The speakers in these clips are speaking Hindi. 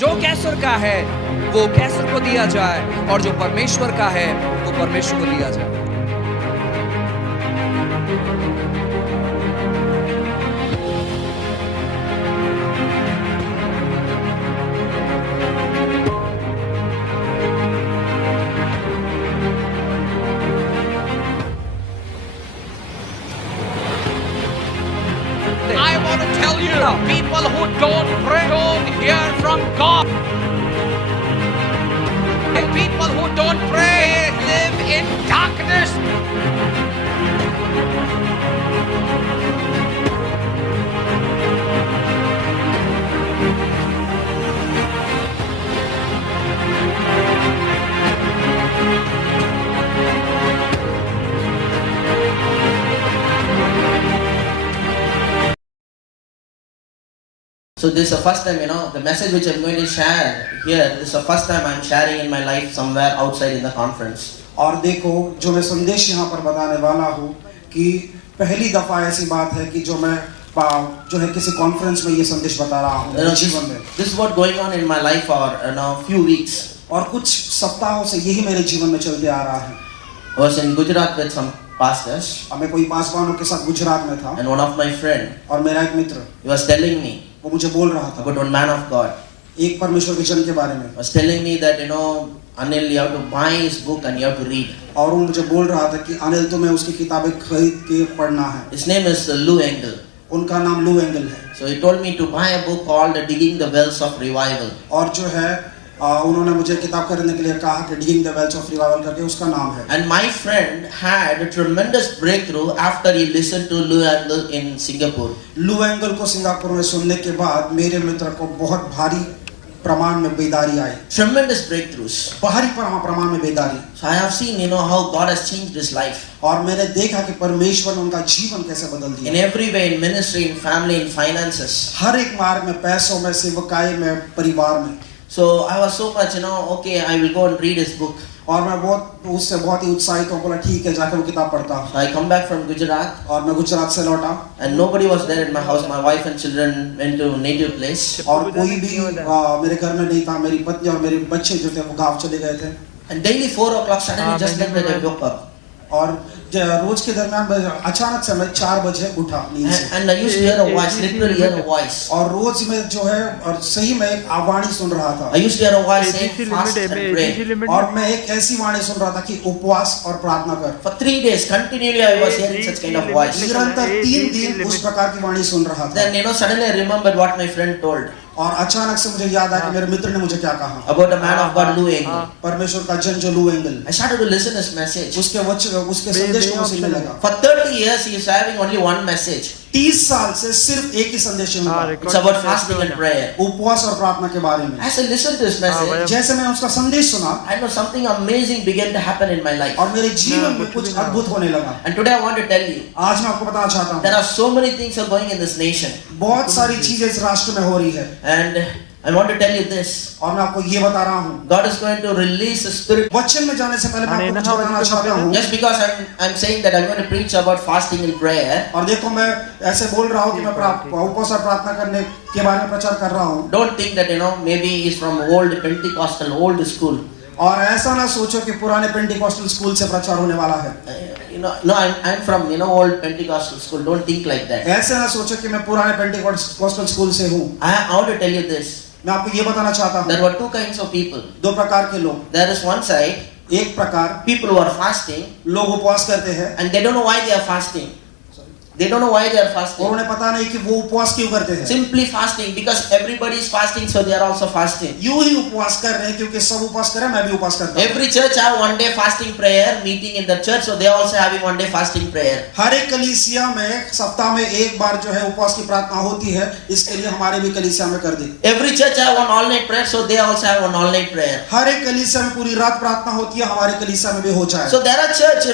जो कैसर का है वो कैसर को दिया जाए और जो परमेश्वर का है वो परमेश्वर को दिया जाए। I want to tell you, people who don't pray don't hear from God. People who don't pray live in darkness. So this is the first time, the message which I'm going to share here, this is the first time I'm sharing in my life somewhere outside in the conference. और देखो जो मैं संदेश यहाँ पर बताने वाला हूँ कि पहली दफा ऐसी बात है कि जो मैं जो है किसी कॉन्फ्रेंस में ये संदेश बता रहा हूँ जीवन में। This is what going on in my life for few weeks. और कुछ सप्ताहों से यही मेरे जीवन में चलते आ रहा है। I was in Gujarat with some pastors. मैं कोई पासवानों के साथ गुजरात में था। And one of my friend, और मेरा एक मित्र, he was telling me, वो मुझे बोल रहा था about one man of God. एक परमेश्वर के जन के बारे में। Was telling me that Anil, you have to buy his book and you have to read. और वो मुझे बोल रहा था कि अनिल तुम्हें उसकी किताबें खरीद के पढ़ना है। His name is Lou Engle. उनका नाम लू एंगल है। So he told me to buy a book called Digging the Wells of Revival. और जो है उन्होंने मुझे किताब खरीदने के लिए कहा कि Digging the Wells of Revival करके उसका नाम है। And my friend had a tremendous breakthrough after he listened to Lou Engle in Singapore. लू एंगल को सिंगापुर में सुनने के बाद मेरे मित्र को बहुत भारी प्रमाण में बेदारी आई। Tremendous breakthroughs. भारी प्रमाण में बेदारी। So I have seen, how God has changed his life. और मैंने देखा कि परमेश्वर ने उनका जीवन कैसे बदल दिया। In every way, in ministry, in family, in finances. हर एक मार्ग में, पैसों में, सेवकाई में, परिवार में। So I was so much, okay, I will go and read his book. और मैं उससे बहुत ही उत्साहित हूँ, बोला ठीक है जाकर वो किताब पढ़ता हूँ। So I come back from Gujarat. और मैं गुजरात से लौटा। And nobody was there in my house. My wife and children went to native place. और कोई भी मेरे घर में नहीं था। मेरी पत्नी और मेरे बच्चे जो थे वो गाँव चले गए थे। And daily 4 o'clock suddenly just like that I woke up. और रोज के दरमियान अचानक से मैं 4 बजे उठा नींद से। And I used to hear a voice, literally hear a voice. और रोज में जो है और सही में एक वाणी सुन रहा था। I used to hear a voice saying fast and pray. और मैं एक ऐसी वाणी सुन रहा था कि उपवास और प्रार्थना कर। For 3 days continually I was hearing such kind of voice. निरंतर 3 दिन उस प्रकार की वाणी सुन रहा था। Then suddenly I remembered what my friend told. और अचानक से मुझे याद आया कि मेरे मित्र ने मुझे क्या कहा। About a man of God, Lou Engle. परमेश्वर का जन जो लू angle. I started to listen his message. उसके संदेश को सुनने लगा। For 30 years he is having only one message. 30 साल से सिर्फ एक ही संदेश सुना। It's about fasting and prayer. उपवास और प्रार्थना के बारे में। As I listened to his message, जैसे मैं उसका संदेश सुना, I know something amazing began to happen in my life. और मेरे जीवन में कुछ अद्भुत होने लगा। And today I want to tell you, आज मैं आपको बताना चाहता हूँ। there are so many things are going in this nation. बहुत सारी चीजें इस राष्ट्र में हो रही है। And I want to tell you this. और मैं आपको ये बता रहा हूँ। God is going to release the Spirit. वचन में जाने से पहले मैं आपको कुछ बताना चाहता हूँ। Just because I'm saying that I'm going to preach about fasting and prayer. और देखो मैं ऐसे बोल रहा हूँ कि मैं उपवास और प्रार्थना करने के बारे में प्रचार कर रहा हूँ। Don't think that maybe he's from old Pentecostal, old school. और ऐसा ना सोचो कि पुराने पेंटिकॉस्टल स्कूल से प्रचार होने वाला है। No, I'm from old Pentecostal school. Don't think like that. ऐसे ना सोचो कि मैं पुराने पेंटिकॉस्टल स्कूल से हूँ। I want to tell you this. मैं आपको ये बताना चाहता हूँ। There were 2 kinds of people. 2 प्रकार के लोग। There is one side. एक प्रकार People who are fasting. लोग उपवास करते हैं। And they don't know why they are fasting. They don't know why they are fasting. और उन्हें पता नहीं कि वो उपवास क्यों करते हैं। Simply fasting because everybody is fasting, so they are also fasting. यूं ही उपवास कर रहे हैं क्योंकि सब उपवास कर रहे हैं, मैं भी उपवास करता हूँ। Every church have one day fasting prayer meeting in the church, so they are also having one day fasting prayer. हर एक कलीसिया में सप्ताह में एक बार जो है उपवास की प्रार्थना होती है, इसके लिए हमारे भी कलीसिया में कर दे। Every church have one all night prayer, so they also have one all night prayer. हर एक कलीसिया में पूरी रात प्रार्थना होती है, हमारे कलीसिया में भी हो जाए। So there are church,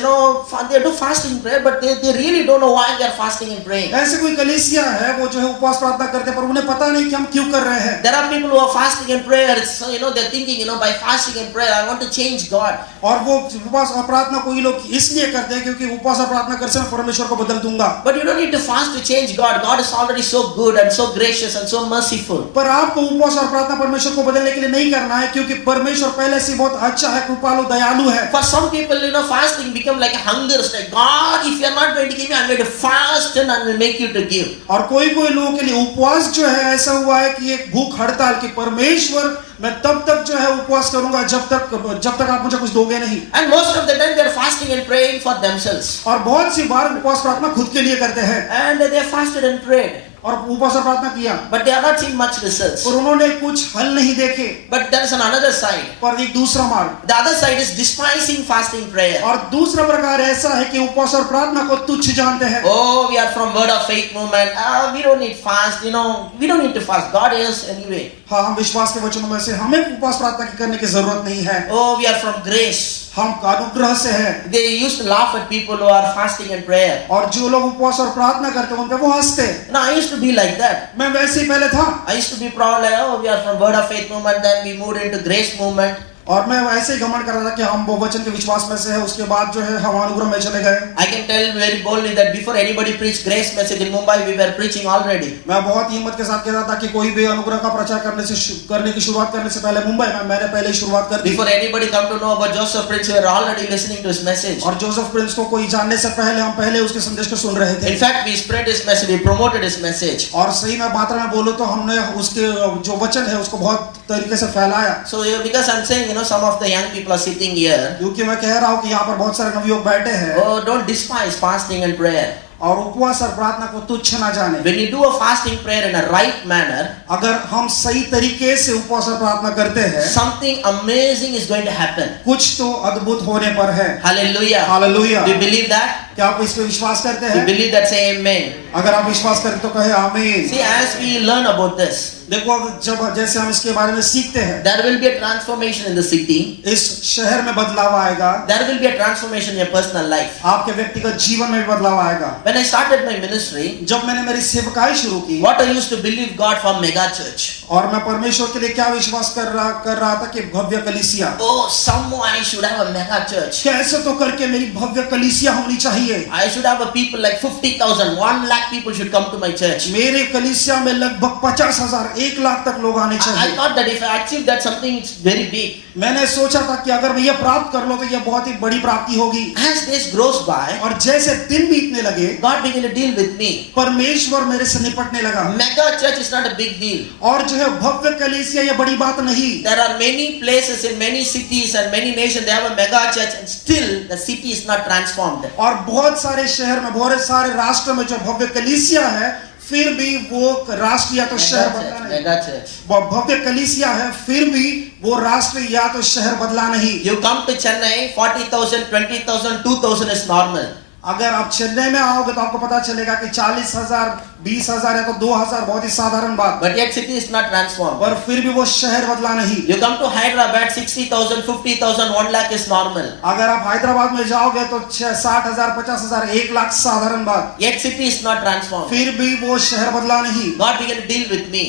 they do fasting prayer, but they really don't know why they are fasting and praying. ऐसे कोई कलीसिया है वो जो है उपवास प्रार्थना करते हैं पर उन्हें पता नहीं कि हम क्यों कर रहे हैं. There are people who are fasting and prayer. So, they're thinking, by fasting and prayer, I want to change God. और वो उपवास और प्रार्थना कोई लोग इसलिए करते हैं क्योंकि उपवास और प्रार्थना करने से मैं परमेश्वर को बदल दूंगा. But you don't need to fast to change God. God is already so good and so gracious and so merciful. पर आपको उपवास और प्रार्थना परमेश्वर को बदलने के लिए नहीं करना है क्योंकि परमेश्वर पहले से बहुत अच्छा है, कृपालु, दयालु है. For some people, fasting become like a hunger strike. God, if you are not going to give me, I'm going to fast and I will make you to give. और कोई लोगों के लिए उपवास जो है ऐसा हुआ है कि एक भूख हड़ताल कि परमेश्वर मैं तब तक जो है उपवास करूंगा जब तक आप मुझे कुछ दोगे नहीं. And most of the time they are fasting and praying for themselves. और बहुत सी बार उपवास प्रार्थना खुद के लिए करते हैं. And they fasted and prayed. और उपवास और प्रार्थना किया. But they are not seeing much results. और उन्होंने कुछ हल नहीं देखे. But there is another side. पर एक दूसरा मार्ग. The other side is despising fasting prayer. और दूसरा प्रकार ऐसा है कि उपवास और प्रार्थना को तुच्छ जानते हैं. Oh, we are from Word of Faith movement. We don't need fast. We don't need to fast. God is anyway. हाँ, हम विश्वास के वचनों में से हमें उपवास प्रार्थना करने की जरूरत नहीं है. Oh, we are from grace. हम अनुग्रह से हैं. They used to laugh at people who are fasting and prayer. और जो लोग उपवास और प्रार्थना करते हैं उन पे वो हंसते. I used to be like that. मैं वैसे ही पहले था. I used to be proud like, we are from Word of Faith movement, then we moved into grace movement. और मैं वैसे ही घमंड कर रहा था कि हम वो वचन के विश्वास में से है, उसके बाद जो है हम अनुग्रह में चले गए. I can tell very boldly that before anybody preached grace message in Mumbai, we were preaching already. मैं बहुत हिम्मत के साथ कहता था कि कोई भी अनुग्रह का प्रचार करने की शुरुआत करने से पहले मुंबई में मैंने पहले ही शुरुआत कर दी. Before anybody come to know about Joseph Prince, we were already listening to his message. और जोसेफ प्रिंस को कोई जानने से पहले हम पहले उसके संदेश को सुन रहे थे. In fact, we spread his message, we promoted his message. और सही में मात्रा में बोलूं तो हमने उसके जो वचन है उसको बहुत तरीके से फैलाया. So because I'm saying, some of the young people are sitting here. क्योंकि मैं कह रहा हूँ कि यहाँ पर बहुत सारे नवयुवक बैठे हैं. Oh, don't despise fasting and prayer. और उपवास और प्रार्थना को तुच्छ ना जाने. When you do a fasting prayer in a right manner, अगर हम सही तरीके से उपवास और प्रार्थना करते हैं, something amazing is going to happen. कुछ तो अद्भुत होने पर है. Hallelujah. Hallelujah. Do you believe that? क्या आप इस पे विश्वास करते Do you हैं? believe that? Say amen. अगर आप विश्वास करते तो कहे आमीन. See, as we learn about this, देखो जब जैसे हम इसके बारे में सीखते हैं, there will be a transformation in the city. इस शहर में बदलाव आएगा. There will be a transformation in your personal life. आपके व्यक्तिगत जीवन में भी बदलाव आएगा. When I started my ministry, जब मैंने मेरी सेवकाई शुरू की, what I used to believe God for mega church. और मैं परमेश्वर के लिए क्या विश्वास कर रहा था कि भव्य कलीसिया. Oh, somehow I should have a mega church. कैसे तो करके मेरी भव्य कलीसिया होनी चाहिए. I should have a people like 50,000, 1 lakh people should come to my church. मेरे कलीसिया में लगभग 50,000, 1 लाख तक लोग आने I चाहिए. thought that if I achieve that, something is very big. मैंने सोचा था कि अगर मैं ये प्राप्त कर लो तो ये बहुत ही बड़ी प्राप्ति होगी. As days grows by, और जैसे दिन बीतने लगे, God began to deal with me. परमेश्वर मेरे से निपटने लगा. Mega church is not a big deal. और जो है भव्य कलीसिया ये बड़ी बात नहीं. There are many places in many cities and many nations they have a mega church and still the city is not transformed. और बहुत सारे शहर में, बहुत सारे राष्ट्र में जो भव्य कलीसिया है, फिर भी वो राष्ट्र या तो शहर बदला नहीं. Mega church. भव्य कलीसिया है, फिर भी वो राष्ट्र या तो शहर बदला नहीं. You come to Chennai, 40,000, 20,000, 2,000 is normal. अगर आप चेन्नई में आओगे तो आपको पता चलेगा कि 40,000, 20,000 या तो 2,000 बहुत ही साधारण बात. But yet city is not transformed. पर फिर भी वो शहर बदला नहीं. You come to Hyderabad, 60,000, 50,000, 1 lakh is normal. अगर आप हैदराबाद में जाओगे तो 60,000, 50,000, 1 लाख साधारण बात. Yet city is not transformed. फिर भी वो शहर बदला नहीं. God began to deal with me.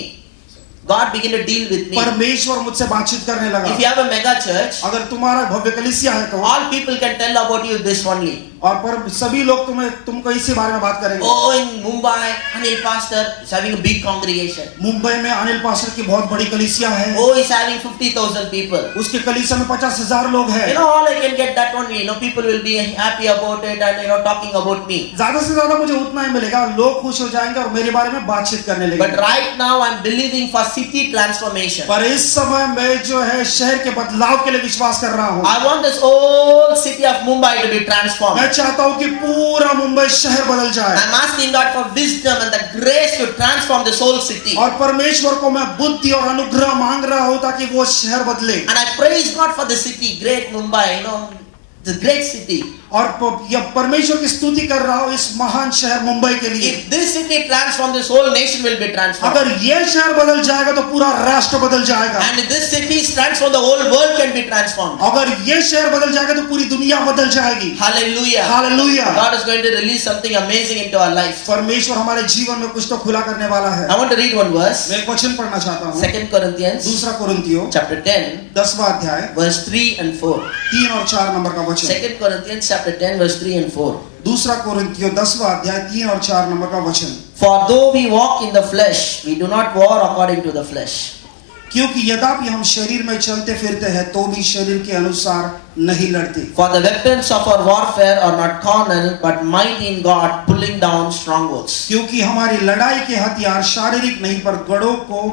God began to deal with me. परमेश्वर मुझसे बातचीत करने लगा. If you have a mega church, अगर तुम्हारा भव्य कलीसिया है तो all people can tell about you this only. और पर सभी लोग तुमको इसी बारे में बात करेंगे. Oh, in Mumbai, Anil Pastor is having a big congregation. Mumbai में अनिल पास्टर की बहुत बड़ी कलीसिया है. Oh, he's having 50,000 people. उसके कलीसिया में 50,000 लोग हैं. All I can get that only. People will be happy about it and talking about me. ज्यादा से ज्यादा मुझे उतना ही मिलेगा. लोग खुश हो जाएंगे और मेरे बारे में बातचीत करने लगेंगे. But right now I'm believing for city transformation. पर इस समय मैं जो है शहर के बदलाव के लिए विश्वास कर रहा हूँ. I want this whole city of Mumbai to be transformed. मैं चाहता हूँ कि पूरा मुंबई शहर बदल जाए. I'm asking God for wisdom and the grace to transform this whole city. और परमेश्वर को मैं बुद्धि और अनुग्रह मांग रहा हूँ ताकि वो शहर बदले. And I praise God for the city, great Mumbai. the great city. और यह परमेश्वर की स्तुति कर रहा हूँ इस महान शहर मुंबई के लिए। If this city transforms, this whole nation will be transformed. अगर यह शहर बदल जाएगा तो पूरा राष्ट्र बदल जाएगा। And if this city is transformed, the whole world can be transformed. अगर यह शहर बदल जाएगा तो पूरी दुनिया बदल जाएगी। Hallelujah. Hallelujah. God is going to release something amazing into our life. परमेश्वर हमारे जीवन में कुछ तो खुला करने वाला है। I want to read one verse. मैं एक वचन पढ़ना चाहता हूँ। 2 Corinthians दूसरा कुरिन्थियों chapter 10 10वां अध्याय verse 3 and 4. 3 और 4 नंबर का वचन। 2 Corinthians chapter 10 verse 3 and 4. दूसरा कुरिन्थियों 10वां अध्याय 3 और 4 नंबर का वचन। For though we walk in the flesh, we do not war according to the flesh. क्योंकि यद्यपि हम शरीर में चलते फिरते हैं तो भी शरीर के अनुसार नहीं लड़ते। For the weapons of our warfare are not carnal, but mighty in God, pulling down strongholds. क्योंकि हमारी लड़ाई के हथियार शारीरिक नहीं पर गढ़ों को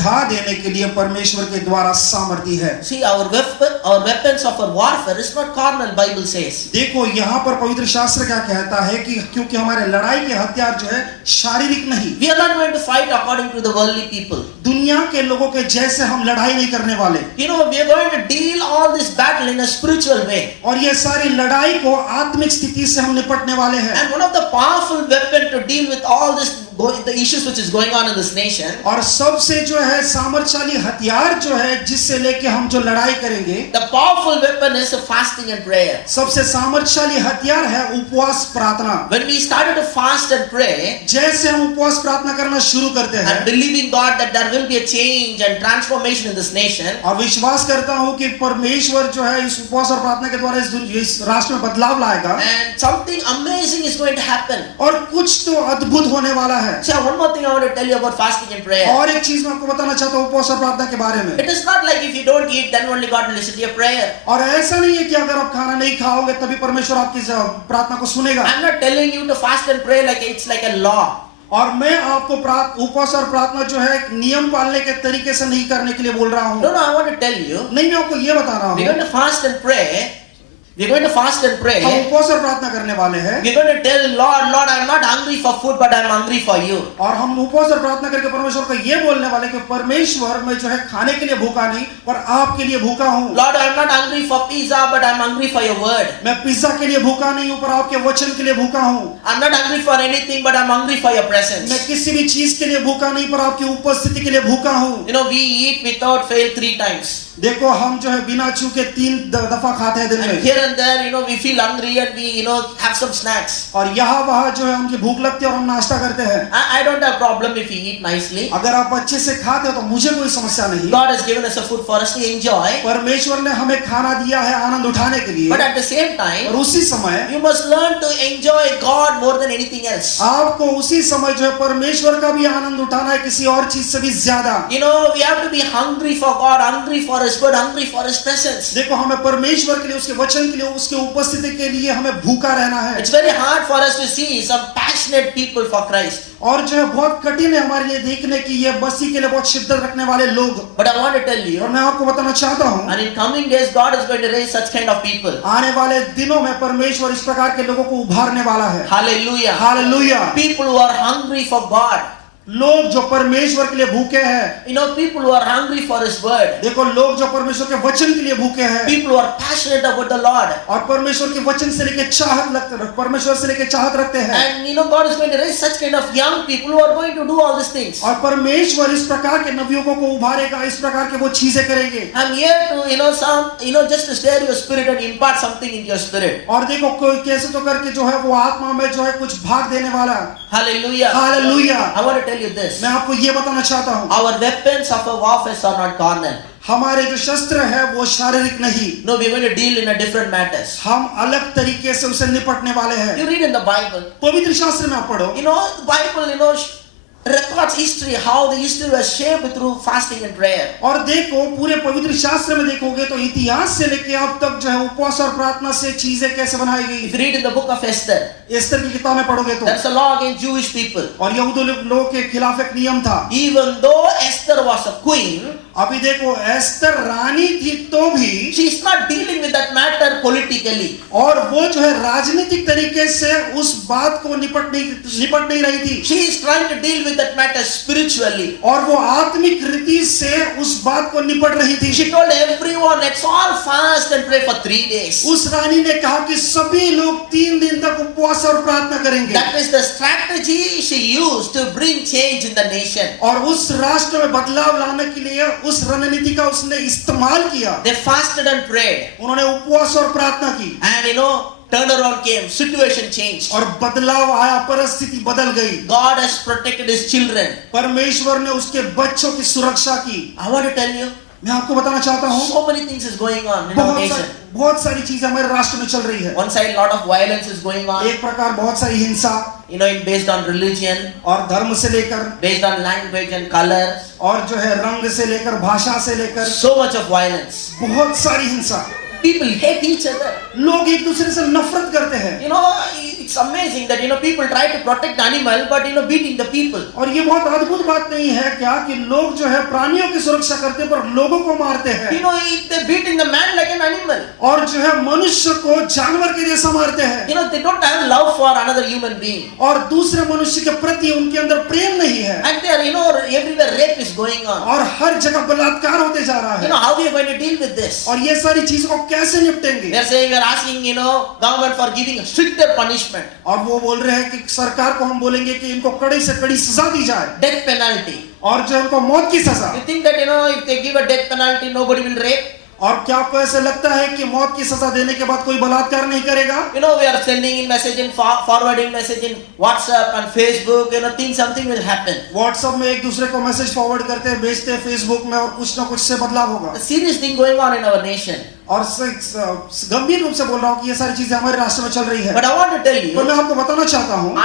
ढा देने के लिए परमेश्वर के द्वारा सामर्थी है। See, our weapons of our warfare is not carnal, Bible says. देखो यहाँ पर पवित्र शास्त्र क्या कहता है कि क्योंकि हमारे लड़ाई के हथियार जो है शारीरिक नहीं। We are not going to fight according to the worldly people. दुनिया के लोगों के जैसे हम लड़ाई नहीं करने वाले। You know, we are going to deal all this battle in a spiritual way. और ये सारी लड़ाई को आत्मिक स्थिति से हम निपटने वाले हैं। And one of the powerful weapon to deal with all this, the issues which is going on in this nation. और सबसे जो है सामर्थशाली हथियार जो है जिससे लेके हम जो लड़ाई करेंगे, The powerful weapon is fasting and prayer. सबसे सामर्थशाली हथियार है उपवास प्रार्थना। When we started to fast and pray, जैसे हम उपवास प्रार्थना करना शुरू करते हैं and believing God that there will be a change and transformation in this nation, और विश्वास करता हूँ कि परमेश्वर जो है इस उपवास और प्रार्थना के द्वारा इस राष्ट्र में बदलाव लाएगा and something amazing is going to happen. और कुछ तो अद्भुत होने वाला है। So one more thing I want to tell you about fasting and prayer. और एक चीज मैं आपको बताना चाहता हूँ उपवास और प्रार्थना के बारे में। It is not like if you don't eat, then only God will listen to your prayer. और ऐसा नहीं है कि अगर आप खाना नहीं खाओगे तभी परमेश्वर आपकी प्रार्थना को सुनेगा। I'm not telling you to fast and pray like it's like a law. और मैं आपको उपवास और प्रार्थना जो है नियम पालने के तरीके से नहीं करने के लिए बोल रहा हूँ। No, I want to tell you. नहीं, मैं आपको ये बता रहा We're हूँ going to fast and pray. We're going to fast and pray. हम उपवास और प्रार्थना करने वाले हैं। We're going to tell Lord, Lord, I'm not hungry for food, but I'm hungry for you. और हम उपवास और प्रार्थना करके परमेश्वर को ये बोलने वाले कि परमेश्वर मैं जो है खाने के लिए भूखा नहीं पर आपके लिए भूखा हूँ। Lord, I'm not hungry for pizza, but I'm hungry for your word. मैं पिज्जा के लिए भूखा नहीं हूँ पर आपके वचन के लिए भूखा हूँ। I'm not hungry for anything, but I'm hungry for your presence. मैं किसी भी चीज के लिए भूखा नहीं पर आपकी उपस्थिति के लिए भूखा हूँ। You know, we eat without fail 3 times. देखो हम जो है बिना चूके 3 दफा खाते हैं दिन And में। here and there, you know, we feel hungry and we, you know, have some snacks. और यहाँ वहाँ जो है हमकी भूख लगती है और हम नाश्ता करते हैं। I don't have problem if you eat nicely. अगर आप अच्छे से खाते हो तो मुझे कोई समस्या नहीं। God has given us a food for us to enjoy. परमेश्वर ने हमें खाना दिया है आनंद उठाने के लिए। But at the same time, और उसी समय you must learn to enjoy God more than anything else. आपको उसी समय जो है परमेश्वर का भी आनंद उठाना है किसी और चीज से भी ज्यादा। You know, we have to be hungry for God, hungry for His word, hungry for His presence. देखो हमें परमेश्वर के लिए उसके वचन के लिए उसके उपस्थिति के लिए हमें भूखा रहना है। It's very hard for us to see some passionate people for Christ. और जो है बहुत कठिन है हमारे लिए देखने की ये बस्ती के लिए बहुत शिद्दत रखने वाले लोग। But I want to tell you, और मैं आपको बताना चाहता हूँ and in coming days, God is going to raise such kind of people. आने वाले दिनों में परमेश्वर इस प्रकार के लोगों को उभारने वाला है। Hallelujah. Hallelujah. People who are hungry for God. लोग जो परमेश्वर के लिए भूखे हैं। You know, people who are hungry for His word. देखो लोग जो परमेश्वर के वचन के लिए भूखे हैं। People who are passionate about the Lord. और परमेश्वर के वचन से लेके चाहत लगते परमेश्वर से लेके चाहत रखते हैं। And you know, God is going to raise such kind of young people who are going to do all these things. और परमेश्वर इस प्रकार के नवयुवकों को उभारेगा, इस प्रकार के वो चीजें करेंगे। I'm here to, just to stir your spirit and impart something in your spirit. और देखो कोई कैसे तो करके जो है वो आत्मा में जो है कुछ भाग देने वाला। Hallelujah. Hallelujah. I want to tell you this. मैं आपको ये बताना चाहता हूँ Our weapons of our warfare are not carnal. हमारे जो शस्त्र है वो शारीरिक नहीं। No, we're going to deal in a different matters. हम अलग तरीके से उसे निपटने वाले हैं। You read in the Bible. पवित्र शास्त्र में आप पढ़ो। You know, the Bible, records history, how the history was shaped through fasting and prayer. और देखो पूरे पवित्र शास्त्र में देखोगे तो इतिहास से लेके अब तक जो है उपवास और प्रार्थना से चीजें कैसे बनाई गई। If you read in the book of Esther, Esther की किताब में पढ़ोगे तो there's a law against Jewish people. और यहूदी लोगों के खिलाफ एक नियम था। Even though Esther was a queen, अभी देखो एस्तर रानी थी तो भी, she is not dealing with that matter politically. और वो जो है राजनीतिक तरीके से उस बात को निपट नहीं रही थी, She is trying to deal with that matter spiritually. और वो आत्मिक रीति से उस बात को निपट रही थी। She told everyone, let's all fast and pray for 3 days. उस रानी ने कहा कि सभी लोग 3 दिन तक उपवास और प्रार्थना करेंगे। That is the strategy she used to bring change in the nation. और उस राष्ट्र में बदलाव लाने के लिए उस रणनीति का उसने इस्तेमाल किया। They fasted and prayed. उन्होंने उपवास और प्रार्थना की, And turnaround came, situation changed. और बदलाव आया, परिस्थिति बदल गई। God has protected his children. परमेश्वर ने उसके बच्चों की सुरक्षा की। I want to tell you, मैं आपको बताना चाहता हूँ, so many things is going on in our nation. बहुत सारी चीजें हमारे राष्ट्र में चल रही है। One side, lot of violence is going on. एक प्रकार बहुत सारी हिंसा, Based on religion, और धर्म से लेकर, based on language and color. और जो है रंग से लेकर, भाषा से लेकर, So much of violence. बहुत सारी हिंसा। People hate each other. लोग एक दूसरे से नफरत करते हैं। It's amazing that people try to protect animal, but beating the people. और ये बहुत अद्भुत बात नहीं है क्या कि लोग जो है प्राणियों की सुरक्षा करते हैं पर लोगों को मारते हैं। They're beating the man like an animal. और जो है मनुष्य को जानवर के जैसा मारते हैं। They don't have love for another human being. और दूसरे मनुष्य के प्रति उनके अंदर प्रेम नहीं है। And there, everywhere rape is going on. और हर जगह बलात्कार होते जा रहा है। How we are going to deal with this? और ये सारी चीजों को कैसे निपटेंगे? They're saying we are asking, government for giving stricter punishment. और वो बोल रहे हैं कि सरकार को हम बोलेंगे कि इनको कड़ी से कड़ी सजा दी जाए। Death penalty. और जो उनको मौत की सजा। You think that if they give a death penalty, nobody will rape? और क्या आपको ऐसा लगता है कि मौत की सजा देने के बाद कोई बलात्कार नहीं करेगा? We are sending in message in forwarding message in WhatsApp and Facebook. Something will happen. WhatsApp में एक दूसरे को मैसेज फॉरवर्ड करते हैं, भेजते हैं Facebook में, और कुछ ना कुछ से बदलाव होगा। A serious thing going on in our nation. और गंभीर रूप से बोल रहा हूँ कि ये सारी चीजें हमारे राष्ट्र में चल रही है। But I want to tell you. तो मैं आपको बताना चाहता हूँ।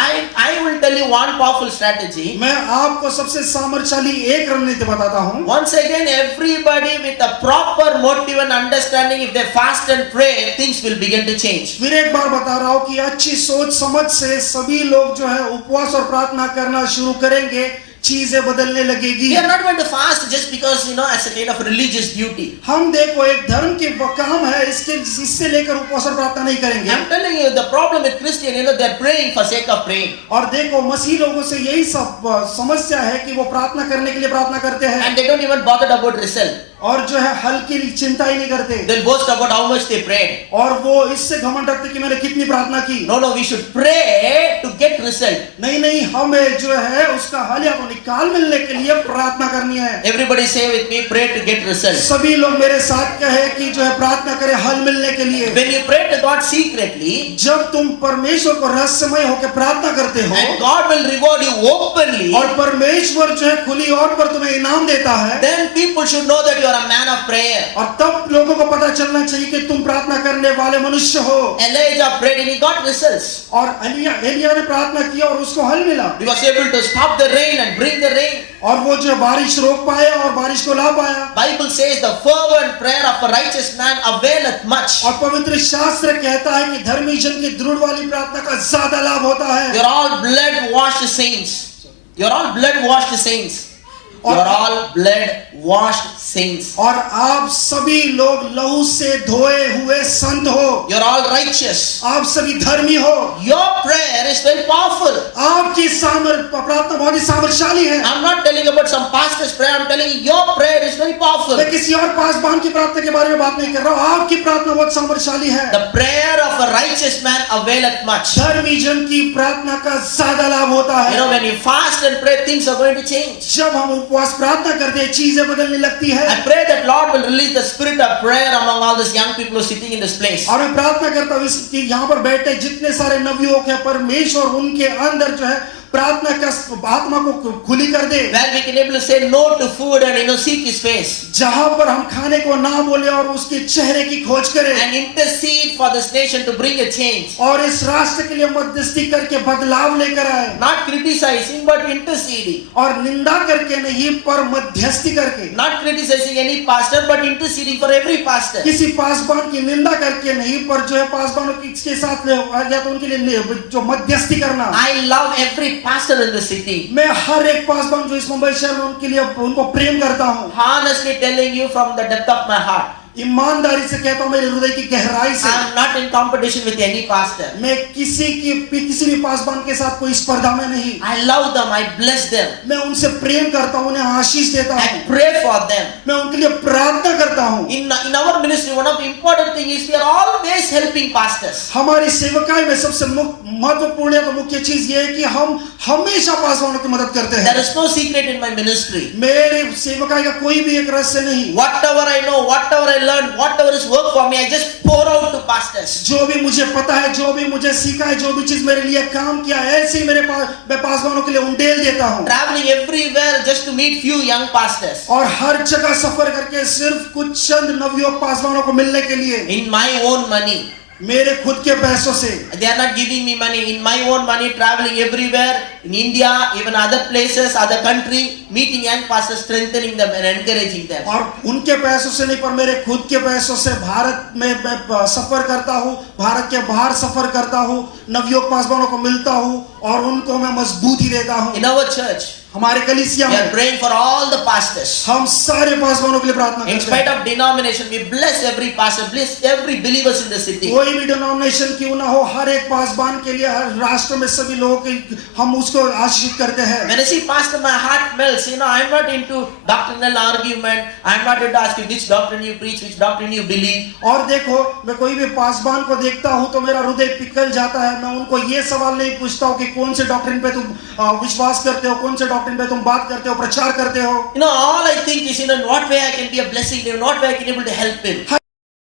I will tell you one powerful strategy. मैं आपको सबसे सामर्थ्यशाली एक रणनीति बताता हूँ। Once again, everybody with a proper motive and understanding, if they fast and pray, things will begin to change. फिर एक बार बता रहा हूँ कि अच्छी सोच समझ से सभी लोग जो है उपवास और प्रार्थना करना शुरू करेंगे, चीजें बदलने लगेगी। We are not going to fast just because as a kind of religious duty. हम देखो एक धर्म के काम है, इससे लेकर उपवास और प्रार्थना नहीं करेंगे। I'm telling you, the problem with Christian, they are praying for sake of praying. और देखो मसीह लोगों से यही सब समस्या है कि वो प्रार्थना करने के लिए प्रार्थना करते हैं, And they don't even bother about result. और जो है हल की चिंता ही नहीं करते। They'll boast about how much they prayed. और वो इससे घमंड रखते कि मैंने कितनी प्रार्थना की। No, we should pray to get result. नहीं, हमें जो है उसका हल या तो निकाल मिलने के लिए प्रार्थना करनी है। Everybody say with me, pray to get result. सभी लोग मेरे साथ कहे कि जो है प्रार्थना करे हल मिलने के लिए। When you pray to God secretly, जब तुम परमेश्वर को रहस्यमय होकर प्रार्थना करते हो, and God will reward you openly, और परमेश्वर जो है खुली ओर पर तुम्हें इनाम देता है, then people should know that you are a man of prayer. और तब लोगों को पता चलना चाहिए कि तुम प्रार्थना करने वाले मनुष्य हो। Elijah prayed and he got results. और एलिया ने प्रार्थना किया और उसको हल मिला। He was able to stop the rain and bring the rain. और वो जो बारिश रोक पाया और बारिश को ला पाया। Bible says the fervent prayer of a righteous man availeth much. और पवित्र शास्त्र कहता है कि धर्मी जन की दृढ़ वाली प्रार्थना का ज्यादा लाभ होता है। You're all blood washed saints. You're all blood washed saints. You're all blood washed saints. और आप सभी लोग लहू से धोए हुए संत हो। You're all righteous. आप सभी धर्मी हो। Your prayer is very powerful. आपकी प्रार्थना बहुत ही सामर्थ्यशाली है। I'm not telling about some pastor's prayer. I'm telling you, your prayer is very powerful. मैं किसी और पासवान की प्रार्थना के बारे में बात नहीं कर रहा हूँ। आपकी प्रार्थना बहुत सामर्थ्यशाली है। The prayer of a righteous man availeth much. धर्मी जन की प्रार्थना का ज्यादा लाभ होता है। When you fast and pray, things are going to change. जब हम उपवास प्रार्थना करते हैं, चीजें बदलने लगती है। I pray that Lord will release the spirit of prayer among all these young people who are sitting in this place. और मैं प्रार्थना करता हूँ कि यहाँ पर बैठे जितने सारे नवयुवक हैं, परमेश्वर उनके अंदर जो है प्रार्थना का आत्मा को खुली कर दे। Where we can able to say no to food and seek His face. जहाँ पर हम खाने को ना बोले और उसके चेहरे की खोज करें। And intercede for this nation to bring a change. और इस राष्ट्र के लिए मध्यस्थी करके बदलाव लेकर आए। Not criticizing but interceding. और निंदा करके नहीं पर मध्यस्थी करके। Not criticizing any pastor but interceding for every pastor. किसी पासवान की निंदा करके नहीं पर जो है पासवानों के साथ या तो उनके लिए जो मध्यस्थी करना। I love every pastor in the city. मैं हर एक पासवान जो इस मुंबई शहर में उनके लिए उनको प्रेम करता हूँ. Honestly telling you from the depth of my heart, ईमानदारी से कहता हूँ मेरे हृदय की गहराई से. I am not in competition with any pastor. मैं किसी भी पासवान के साथ कोई स्पर्धा में नहीं. I love them, I bless them, मैं उनसे प्रेम करता हूँ, उन्हें आशीष देता I हूँ. pray for them. मैं उनके लिए प्रार्थना करता हूँ. In our ministry, one of the important thing is we are always helping pastors. हमारी सेवकाई में सबसे महत्वपूर्ण या तो मुख्य चीज ये है कि हम हमेशा पासवानों की मदद करते There हैं. is no secret in my ministry. मेरे सेवकाई का कोई भी एक रहस्य नहीं. Whatever I know, whatever I learned, whatever is work for me, I just pour out to pastors. जो भी मुझे पता है, जो भी मुझे सीखा है, जो भी चीज मेरे लिए काम किया है, ऐसे ही मैं पासवानों के लिए उंडेल देता हूँ. Traveling everywhere just to meet few young pastors. और हर जगह सफर करके सिर्फ कुछ चंद नवयुवक पासवानों को मिलने के लिए. In my own money. मेरे खुद के पैसों से. They are not giving me money. In my own money, traveling everywhere in India, even other places, other country, meeting young pastors, strengthening them and encouraging them. और उनके पैसों से नहीं, पर मेरे खुद के पैसों से भारत में मैं सफर करता हूँ, भारत के बाहर सफर करता हूँ, नवयुवक पासवानों को मिलता हूँ और उनको मैं मजबूती देता हूँ. In our church, हमारे कलीसिया we are में praying for all the pastors. हम सारे पासवानों के लिए प्रार्थना In करते spite हैं. of denomination, we bless every pastor, bless every believers in the city. कोई भी डिनोमिनेशन क्यों ना हो, हर एक पासवान के लिए, हर राष्ट्र में सभी लोगों के हम उसको आशीषित करते हैं. When I see pastor, my heart melts. I'm not into doctrinal argument. I'm not into asking which doctrine you preach, which doctrine you believe. और देखो, मैं कोई भी पासवान को देखता हूँ तो मेरा हृदय पिघल जाता है. मैं उनको ये सवाल नहीं पूछता हूँ कि कौन से डॉक्ट्रिन पे तुम विश्वास करते हो, कौन से डॉक्ट्रिन पे तुम बात करते हो, प्रचार करते हो. All I think is, in what way I can be a blessing, in what way I can able to help him.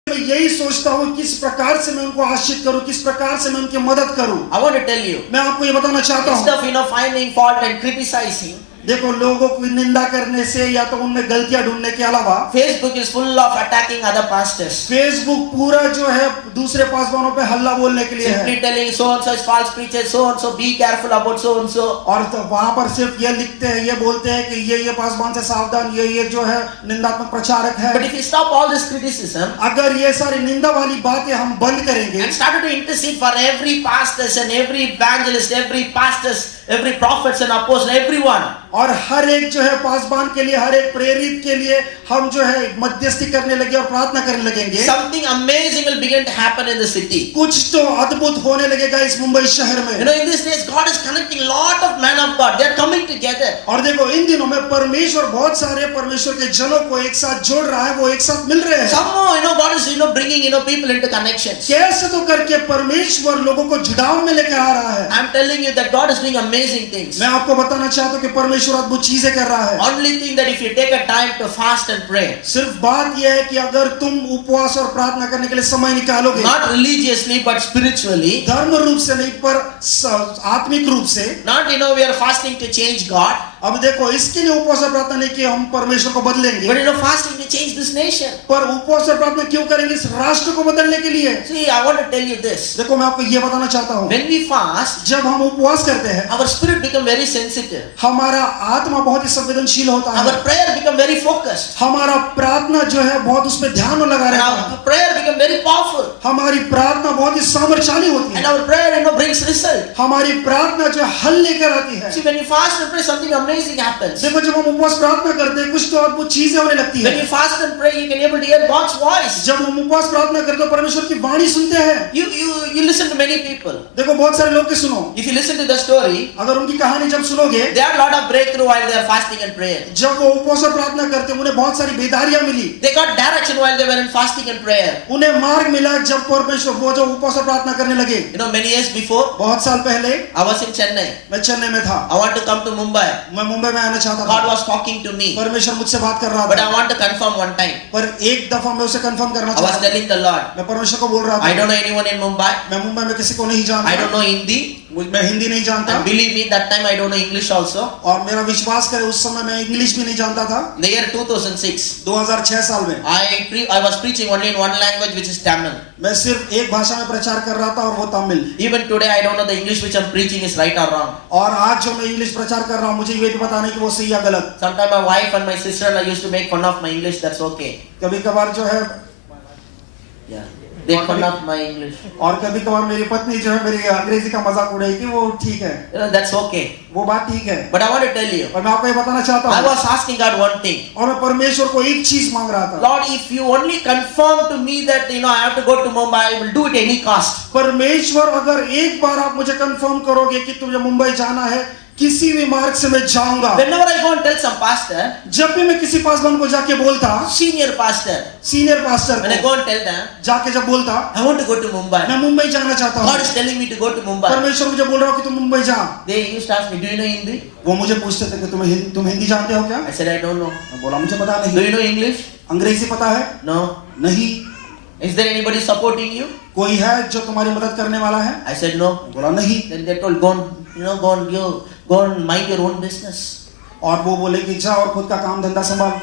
मैं यही सोचता हूँ किस प्रकार से मैं उनको आशीष करूँ, किस प्रकार से मैं उनकी मदद करूँ. I want to tell you, मैं आपको ये बताना चाहता हूँ. instead of finding fault and criticizing, देखो, लोगों की निंदा करने से या तो उनमें गलतियां ढूंढने के अलावा Facebook is full of attacking other pastors. Facebook पूरा जो है दूसरे पासवानों पे हल्ला बोलने के लिए है. Simply telling so and so is false preacher, so and so be careful about so and so. और तो वहां पर सिर्फ ये लिखते हैं, ये बोलते हैं कि ये पासवान से सावधान, ये जो है निंदात्मक प्रचारक है. But if you stop all this criticism अगर ये सारी निंदा वाली बातें हम बंद करेंगे and started to intercede for every pastors and every evangelist, every pastors, every prophets and apostles, everyone. और हर एक जो है पासवान के लिए, हर एक प्रेरित के लिए हम जो है मध्यस्थी करने लगे और प्रार्थना करने लगेंगे. Something amazing will begin to happen in the city. कुछ तो अद्भुत होने लगेगा इस मुंबई शहर में. In these days, God is connecting a lot of men of God. They are coming together. और देखो, इन दिनों में परमेश्वर बहुत सारे परमेश्वर के जनों को एक साथ जोड़ रहा है, वो एक साथ मिल रहे हैं. Somehow, God is bringing people into connections. कैसे तो करके परमेश्वर लोगों को जुड़ाव में लेकर आ रहा है. I'm telling you that God is doing amazing things. मैं आपको बताना चाहता हूँ कि परमेश्वर अद्भुत चीजें कर रहा है. Only thing that if you take a time to fast and pray, सिर्फ बात यह है कि अगर तुम उपवास और प्रार्थना करने के लिए समय निकालोगे, not religiously but spiritually, धर्म रूप से नहीं पर आत्मिक रूप से, not we are fasting to change God, अब देखो, इसके लिए उपवास और प्रार्थना नहीं कि हम परमेश्वर को बदलेंगे, but fasting to change this nation. पर उपवास और प्रार्थना क्यों करेंगे? इस राष्ट्र को बदलने के लिए. See, I want to tell you this. देखो, मैं आपको ये बताना चाहता हूँ, When we fast, जब हम उपवास करते हैं, our spirit become very sensitive. हमारा आत्मा बहुत ही संवेदनशील होता है. Our prayer become very focused. हमारा प्रार्थना जो है बहुत उस पर ध्यान लगा And रहता है. our prayer become very powerful. हमारी प्रार्थना बहुत ही सामर्थ्यशाली होती And है. our prayer, brings result. हमारी प्रार्थना जो हल लेकर आती है. See, when you fast and pray, something amazing happens. देखो, जब हम उपवास प्रार्थना करते हैं, कुछ तो अद्भुत चीजें होने लगती When you है. fast and pray, you can able to hear God's voice. जब हम उपवास प्रार्थना करते हैं, परमेश्वर की वाणी सुनते हैं. You listen to many people. देखो, बहुत सारे लोग की सुनो. If you listen to the story, अगर उनकी कहानी जब सुनोगे, there are a lot of breakthrough while they are fasting and prayer. जब वो उपवास और प्रार्थना करते हैं, उन्हें बहुत सारी बेदारियां मिली. They got direction while they were in fasting and prayer. उन्हें मार्ग मिला जब परमेश्वर वो जो उपवास और प्रार्थना करने लगे. Many years before, बहुत साल पहले I was in Chennai. मैं चेन्नई में था. I want to come to Mumbai. मैं मुंबई में आना चाहता God था. was talking to me. परमेश्वर मुझसे बात कर रहा But था. I want to confirm one time. पर एक दफा मैं उसे कंफर्म करना I was चाहता था. telling the Lord, मैं परमेश्वर को बोल रहा I था, don't know anyone in Mumbai. मैं मुंबई में किसी को नहीं I जानता. don't know Hindi. मैं हिंदी नहीं जानता. And believe me, that time I don't know English also. और मेरा विश्वास करे, उस समय मैं इंग्लिश भी नहीं जानता था. The year 2006. 2006 साल में I was preaching only in one language, which is Tamil. मैं सिर्फ एक भाषा में प्रचार कर रहा था और वो Tamil. Even today, I don't know the English which I'm preaching is right or wrong. और आज जो मैं इंग्लिश प्रचार कर रहा हूँ, मुझे ये भी पता नहीं कि वो सही या गलत. Sometimes my wife and my sister-in-law used to make fun of my English. That's okay. कभी कभार जो है Yeah. They fun of my English. और कभी कभार मेरी पत्नी जो है मेरी अंग्रेजी का मजाक उड़ाएगी, वो ठीक है, You know, that's okay. वो बात ठीक है। But I want to tell you, और मैं आपको ये बताना चाहता I हूँ, was asking God one thing. और मैं परमेश्वर को एक चीज मांग रहा था, Lord, if you only confirm to me that, I have to go to Mumbai, I will do it any cost. परमेश्वर अगर एक बार आप मुझे कंफर्म करोगे कि तुझे मुंबई जाना है, किसी भी मार्ग से मैं जाऊंगा। Whenever I go and tell some pastor, जब भी मैं किसी पासवान को जाके बोलता, senior pastor, senior pastor when I को go and tell them, जाके जब बोलता, I want to go to Mumbai. मैं मुंबई जाना चाहता God हूँ, is telling me to go to Mumbai. परमेश्वर मुझे बोल रहा हो कि तुम मुंबई जा। They used to ask me, do you know Hindi? वो मुझे पूछते थे कि तुम हिंदी जानते हो क्या? I said, I don't know. मैं बोला मुझे पता Do नहीं। you know English? अंग्रेजी पता है? No. नहीं। Is there anybody supporting you? कोई है जो तुम्हारी मदद करने वाला है? I said, no. बोला नहीं। Then they told, go and mind your own business. और वो बोले कि जा और खुद का काम धंधा संभाल।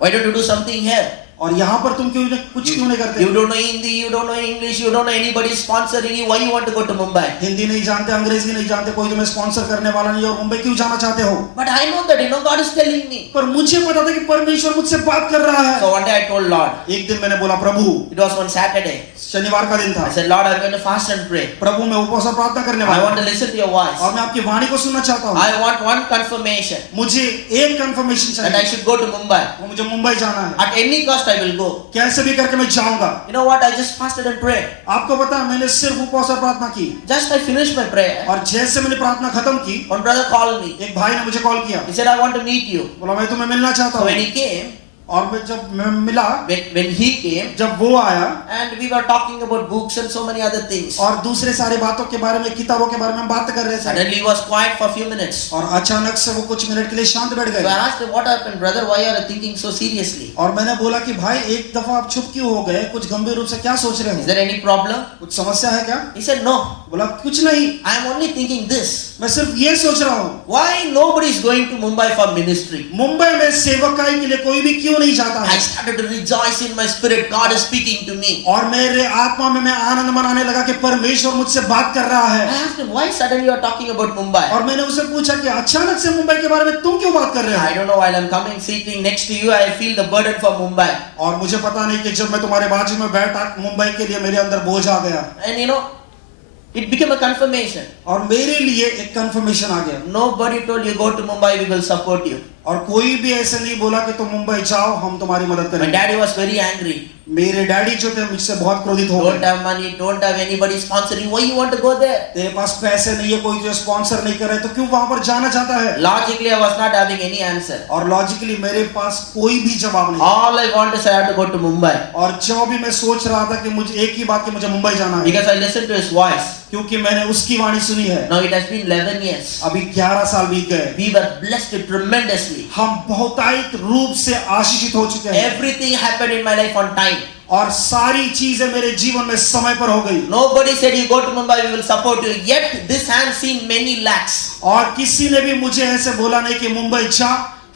Why don't you do something here? और यहाँ पर तुम कुछ क्यों नहीं करते? You don't know Hindi, you don't know English, you don't know anybody sponsoring you. Why you want to go to Mumbai? Hindi नहीं जानते, अंग्रेजी नहीं जानते, कोई तुम्हें स्पॉन्सर करने वाला नहीं, और मुंबई क्यों जाना चाहते हो? But I know that, God is telling me. पर मुझे पता था कि परमेश्वर मुझसे बात कर रहा है। So one day I told Lord, एक दिन मैंने बोला, प्रभु, it was one Saturday. शनिवार का दिन था, I said, Lord, I'm going to fast and pray. प्रभु मैं उपवास और प्रार्थना करने I वाला want हूँ, to listen to your voice. और मैं आपकी वाणी को सुनना चाहता हूँ। I want one confirmation मुझे एक कंफर्मेशन that I चाहिए, should go to Mumbai. वो मुझे मुंबई जाना है, At any cost I will go. कैसे भी करके मैं जाऊंगा। You know what? I just fasted and prayed. आपको पता है मैंने सिर्फ उपवास और प्रार्थना की, Just I finished my prayer. और जैसे मैंने प्रार्थना खत्म की, One brother called me. एक भाई ने मुझे कॉल किया, He said, I want to meet you. बोला मैं तुम्हें मिलना चाहता So हूँ। when he came, और जब मैं मिला, when he came, जब वो आया, and we were talking about books and so many other things. और दूसरे सारी बातों के बारे में, किताबों के बारे में बात कर रहे थे, Suddenly he was quiet for a few minutes. और अचानक से वो कुछ मिनट के लिए शांत बैठ So I गए। asked him, what happened, brother? Why are you thinking so seriously? और मैंने बोला कि भाई एक दफा आप चुप क्यों हो गए, कुछ गंभीर रूप से क्या सोच रहे Is हो, there any problem? कुछ समस्या है क्या? He said, no. बोला कुछ नहीं, I am only thinking this. मैं सिर्फ ये सोच रहा हूँ, Why nobody is going to Mumbai for ministry? Mumbai में सेवकाई के लिए कोई भी क्यों नहीं जाता I है? started to rejoice in my spirit. God is speaking to me. और मेरे आत्मा में मैं आनंद मनाने लगा कि परमेश्वर मुझसे बात कर रहा I है। asked him, why suddenly you are talking about Mumbai? और मैंने उससे पूछा कि अचानक से मुंबई के बारे में तुम क्यों बात कर रहे I हो? don't know, while I'm coming sitting next to you, I feel the burden for Mumbai. और मुझे पता नहीं कि जब मैं तुम्हारे बाजू में बैठा, मुंबई के लिए मेरे अंदर बोझ आ गया, And it became a confirmation. और मेरे लिए एक कंफर्मेशन आ गया। Nobody told you go to Mumbai, we will support you. और कोई भी ऐसे नहीं बोला कि तुम मुंबई जाओ, हम तुम्हारी मदद My करेंगे। daddy was very angry. मेरे डैडी जो थे मुझसे बहुत क्रोधित हो Don't गए। have money, don't have anybody sponsoring. Why you want to go there? तेरे पास पैसे नहीं है, कोई जो स्पॉन्सर नहीं कर रहा है, तो क्यों वहां पर जाना चाहता है? Logically, I was not having any answer. और लॉजिकली मेरे पास कोई भी जवाब नहीं। All I want is I have to go to Mumbai. और जो भी मैं सोच रहा था कि मुझे एक ही बात कि मुझे मुंबई जाना है, Because I listened to his voice. क्योंकि मैंने उसकी वाणी सुनी है। Now it has been 11 years. अभी 11 साल बीत गए, We were blessed tremendously. हम बहुतायत रूप से आशीषित हो चुके हैं, Everything happened in my life on time. और सारी चीजें मेरे जीवन में समय पर हो गई। Nobody said you go to Mumbai, we will support you. Yet this hand seen many lakhs. और किसी ने भी मुझे ऐसे बोला नहीं कि मुंबई जा,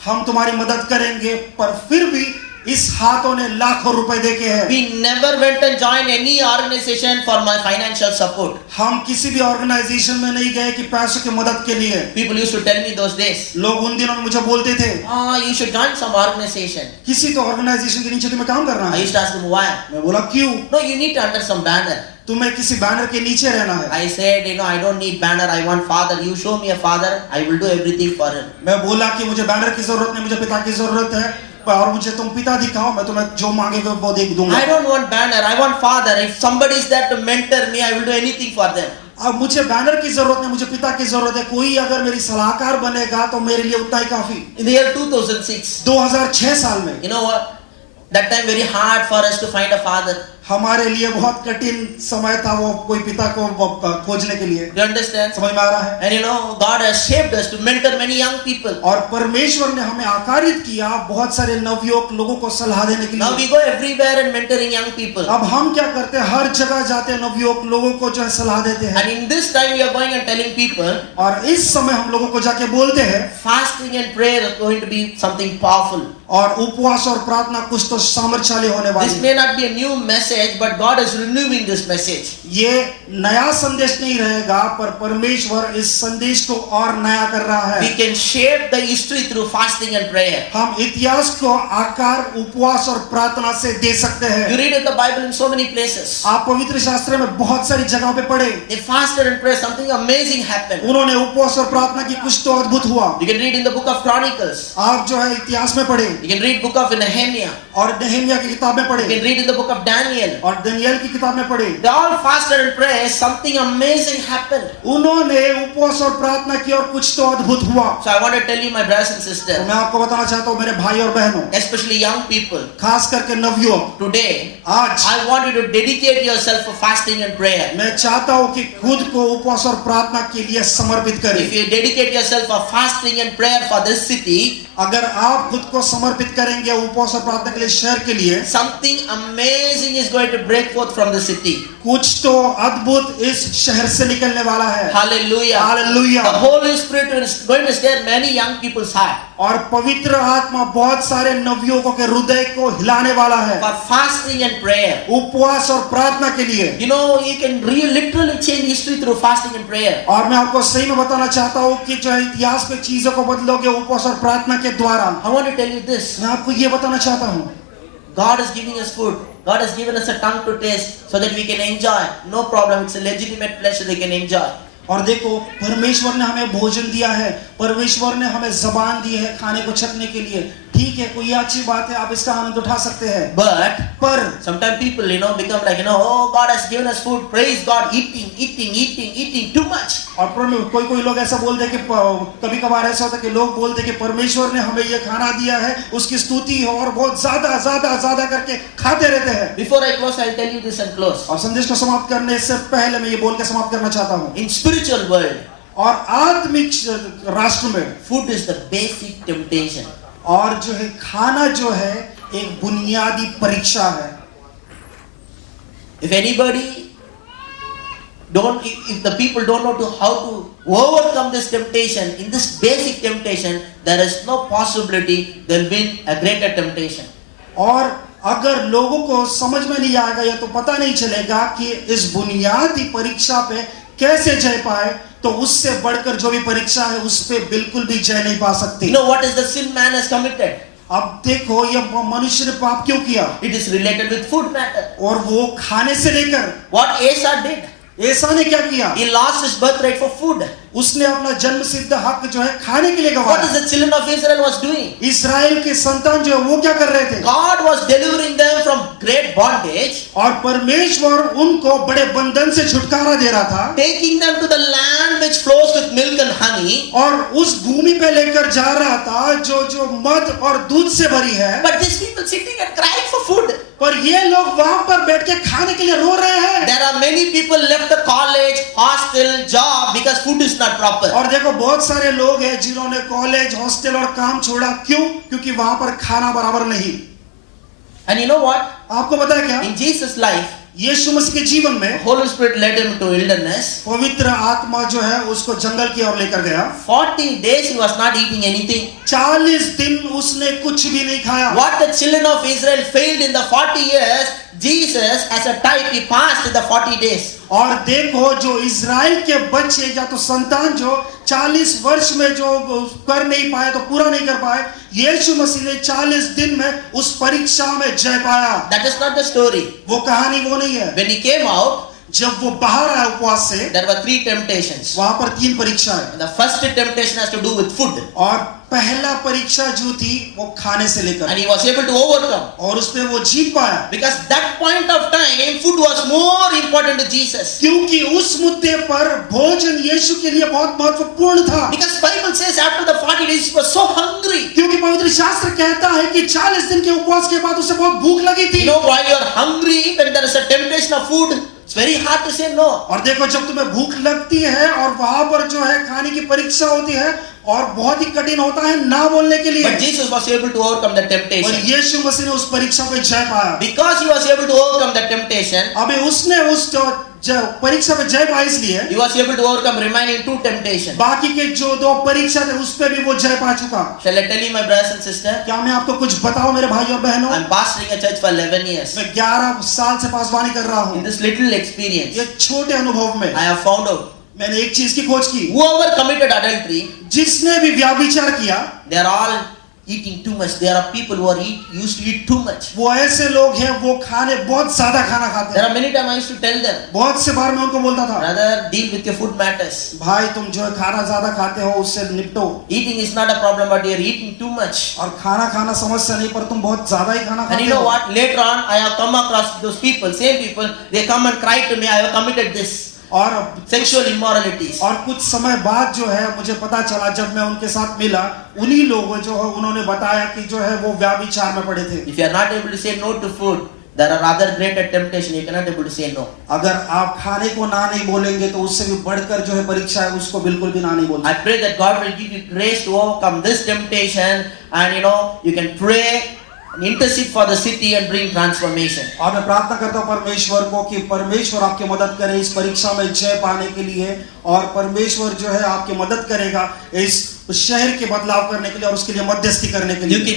हम तुम्हारी मदद करेंगे, पर फिर भी इस हाथों ने लाखों रुपए देके हैं। We never went and joined any organization for my financial support. हम किसी भी ऑर्गेनाइजेशन में नहीं गए कि पैसों की मदद के लिए। People used to tell me those days, लोग उन दिनों में मुझे बोलते थे, you should join some organization. किसी तो ऑर्गेनाइजेशन के नीचे तुम्हें काम करना I है। used to ask them why. मैं बोला क्यों? No, you need to under some banner. तुम्हें किसी बैनर के नीचे रहना है। I said, I don't need banner. I want father. You show me a father, I will do everything for him. मैं बोला कि मुझे बैनर की जरूरत नहीं, मुझे पिता की जरूरत है, और मुझे तुम पिता दिखाओ, मैं तुम्हें जो मांगेगे वो दे दूंगा। I don't want banner. I want father. If somebody is there to mentor me, I will do anything for them. अब मुझे बैनर की जरूरत नहीं, मुझे पिता की जरूरत है। कोई अगर मेरी सलाहकार बनेगा तो मेरे लिए उतना ही काफी। In the year 2006, 2006 साल में you know what? That time very hard for us to find a father. हमारे लिए बहुत कठिन समय था वो कोई पिता को खोजने के लिए। Do you understand? समझ में आ रहा है? And God has shaped us to mentor many young people. और परमेश्वर ने हमें आकारित किया बहुत सारे नवयुवक लोगों को सलाह देने के Now लिए। we go everywhere and mentoring young people. अब हम क्या करते हैं, हर जगह जाते हैं, नवयुवक लोगों को जो है सलाह देते हैं। And in this time we are going and telling people, और इस समय हम लोगों को जाके बोलते हैं, fasting and prayer is going to be something powerful. और उपवास और प्रार्थना कुछ तो सामर्थ्यशाली होने This वाली है। may not be a new message, but God is renewing this message. ये नया संदेश नहीं रहेगा, पर परमेश्वर इस संदेश को और नया कर रहा We है। can shape the history through fasting and prayer. हम इतिहास को आकार उपवास और प्रार्थना से दे सकते You हैं। read in the Bible in so many places. आप पवित्र शास्त्र में बहुत सारी जगहों पे पढ़े, They fasted and prayed, something amazing happened. उन्होंने उपवास और प्रार्थना की, कुछ तो अद्भुत हुआ। You can read in the book of Chronicles. आप जो है इतिहास में पढ़े You can read book of Nehemiah. और नहम्याह की किताब में You पढ़े can read in the book of Daniel. और दानियेल की किताब में पढ़े। They all fasted and prayed, something amazing happened. उन्होंने उपवास और प्रार्थना की और कुछ तो अद्भुत हुआ। So I want to tell you, my brothers and तो sisters, मैं आपको बताना चाहता हूँ मेरे भाई और बहनों, especially young people, खास करके नवयुवक, today आज I want you to dedicate yourself for fasting and prayer. मैं चाहता हूँ कि खुद को उपवास और प्रार्थना के लिए समर्पित करें। If you dedicate yourself for fasting and prayer for this city, अगर आप खुद को समर्पित करेंगे उपवास और प्रार्थना के लिए शहर के लिए, something amazing is going to break forth from the city. कुछ तो अद्भुत इस शहर से निकलने वाला है। Hallelujah. Hallelujah. The Holy Spirit is going to stir many young people's heart और पवित्र आत्मा बहुत सारे नवयुवकों के हृदय को हिलाने वाला है for fasting and prayer. उपवास और प्रार्थना के लिए। You know, you can literally change history through fasting and prayer. और मैं आपको सही में बताना चाहता हूँ कि जो इतिहास में चीजों को बदलोगे उपवास और प्रार्थना के द्वारा। I want to tell you this. मैं आपको ये बताना चाहता हूँ, God is giving us food. God has given us a tongue to taste so that we can enjoy. No problem. It's a legitimate pleasure they can enjoy. और देखो परमेश्वर ने हमें भोजन दिया है, परमेश्वर ने हमें जबान दी है खाने को चखने के लिए। ठीक है, कोई अच्छी बात है, आप इसका आनंद उठा सकते हैं। But पर sometimes people, become like, oh, God has given us food. Praise God. Eating too much. और कोई लोग ऐसा बोलते कि कभी कभार ऐसा होता है कि लोग बोलते कि परमेश्वर ने हमें ये खाना दिया है, उसकी स्तुति हो, और बहुत ज्यादा ज्यादा ज्यादा करके खाते रहते हैं। Before I close, I'll tell you this and close. और संदेश को समाप्त करने से पहले मैं ये बोल के समाप्त करना चाहता हूँ, In spiritual world, और आत्मिक राष्ट्र में food is the basic temptation. और जो है खाना जो है एक बुनियादी परीक्षा है। If the people don't know how to overcome this temptation, in this basic temptation, there is no possibility they'll win a greater temptation. और अगर लोगों को समझ में नहीं आएगा या तो पता नहीं चलेगा कि इस बुनियादी परीक्षा पे कैसे जय पाए, तो उससे बढ़कर जो भी परीक्षा है उस पे बिल्कुल भी जय नहीं पा सकती। You know what is the sin man has committed? अब देखो ये मनुष्य ने पाप क्यों किया, It is related with food matter. और वो खाने से लेकर What Asa did? ऐसा ने क्या किया, He lost his birthright for food. उसने अपना जन्म सिद्ध हक जो है खाने के लिए What गवाया। is the children of Israel was doing? इस्राएल के संतान जो है वो क्या कर रहे थे, God was delivering them from great bondage, और परमेश्वर उनको बड़े बंधन से छुटकारा दे रहा था, taking them to the land which flows with milk and honey. और उस भूमि पे लेकर जा रहा था जो मध और दूध से भरी है। But these people sitting and crying for food. पर ये लोग वहां पर बैठ के खाने के लिए रो रहे हैं। There are many people left the college, hostel, job because food is not proper. और देखो बहुत सारे लोग हैं जिन्होंने कॉलेज, हॉस्टल और काम छोड़ा, क्यों? क्योंकि वहां पर खाना बराबर नहीं। And you know what? आपको पता है क्या, In Jesus' life, यीशु मसीह के जीवन में Holy Spirit led him to wilderness. पवित्र आत्मा जो है उसको जंगल की ओर लेकर गया। 40 days he was not eating anything. 40 दिन उसने कुछ भी नहीं खाया। What the children of Israel failed in the 40 years, Jesus as a type he passed in the 40 days. और देखो जो इज़राइल के बच्चे या तो संतान जो 40 वर्ष में जो कर नहीं पाए, तो पूरा नहीं कर पाए, यीशु मसीह ने 40 दिन में उस परीक्षा में जय पाया। That is not the story. वो कहानी वो नहीं है। When he came out, जब वो बाहर आया उपवास से, there were 3 temptations. वहां पर 3 परीक्षा है। And the first temptation has to do with food. और पहला परीक्षा जो थी वो खाने से लेकर, And he was able to overcome. और उसमें वो जीत पाया, Because that point of time, food was more important to Jesus. क्योंकि उस मुद्दे पर भोजन यीशु के लिए बहुत महत्वपूर्ण था। Because Bible says after the 40 days he was so hungry. क्योंकि पवित्र शास्त्र कहता है कि 40 दिन के उपवास के बाद उसे बहुत भूख लगी थी। You know, while you are hungry, when there is a temptation of food, it's very hard to say no. और देखो जब तुम्हें भूख लगती है और वहां पर जो है खाने की परीक्षा होती है, और बहुत ही कठिन होता है ना बोलने के लिए, But Jesus was able to overcome the और temptation. यीशु मसीह ने उस परीक्षा पे जय पाया। Because he was able to overcome the temptation, अबे उसने उस परीक्षा में जय पाया इसलिए He was able to overcome remaining two temptations. बाकी के जो दो परीक्षा थे उस पे भी वो जय पा चुका। Shall I tell you, my brothers and sisters? क्या मैं आपको कुछ बताऊं मेरे भाई और बहनों? I'm pastoring a church for 11 years. मैं 11 साल से पासवानी कर रहा In हूँ। this little experience, ये छोटे अनुभव में I have found out मैंने एक चीज की खोज की, whoever committed adultery, जिसने भी व्याभिचार किया they are all eating too much. There are people who are used to eat too much. वो ऐसे लोग हैं वो खाने बहुत ज्यादा खाना खाते There हैं। are many times I used to tell them, बहुत से बार मैं उनको बोलता था, brother, deal with your food matters. भाई तुम जो है खाना ज्यादा खाते हो उससे निपटो। Eating is not a problem, but you are eating too much. और खाना खाना समस्या नहीं, पर तुम बहुत ज्यादा ही खाना And खाते you know हो। what? Later on, I have come across those people, same people, they come and cry to me, I have committed this. और Sexual immoralities. और कुछ समय बाद जो है मुझे पता चला, जब मैं उनके साथ मिला, उन्हीं लोगों जो है उन्होंने बताया कि जो है वो व्याभिचार में पड़े थे। If you are not able to say no to food, there are other greater temptation. You cannot able to say no. अगर आप खाने को ना नहीं बोलेंगे तो उससे भी बढ़कर जो है परीक्षा है उसको बिल्कुल भी ना नहीं बोलना। I pray that God will give you grace to overcome this temptation, and you can pray and intercede for the city and bring transformation. और मैं प्रार्थना करता हूँ परमेश्वर को कि परमेश्वर आपकी मदद करे इस परीक्षा में जय पाने के लिए, और परमेश्वर जो है आपकी मदद करेगा इस शहर के बदलाव करने के लिए और उसके लिए मध्यस्थी करने के You लिए।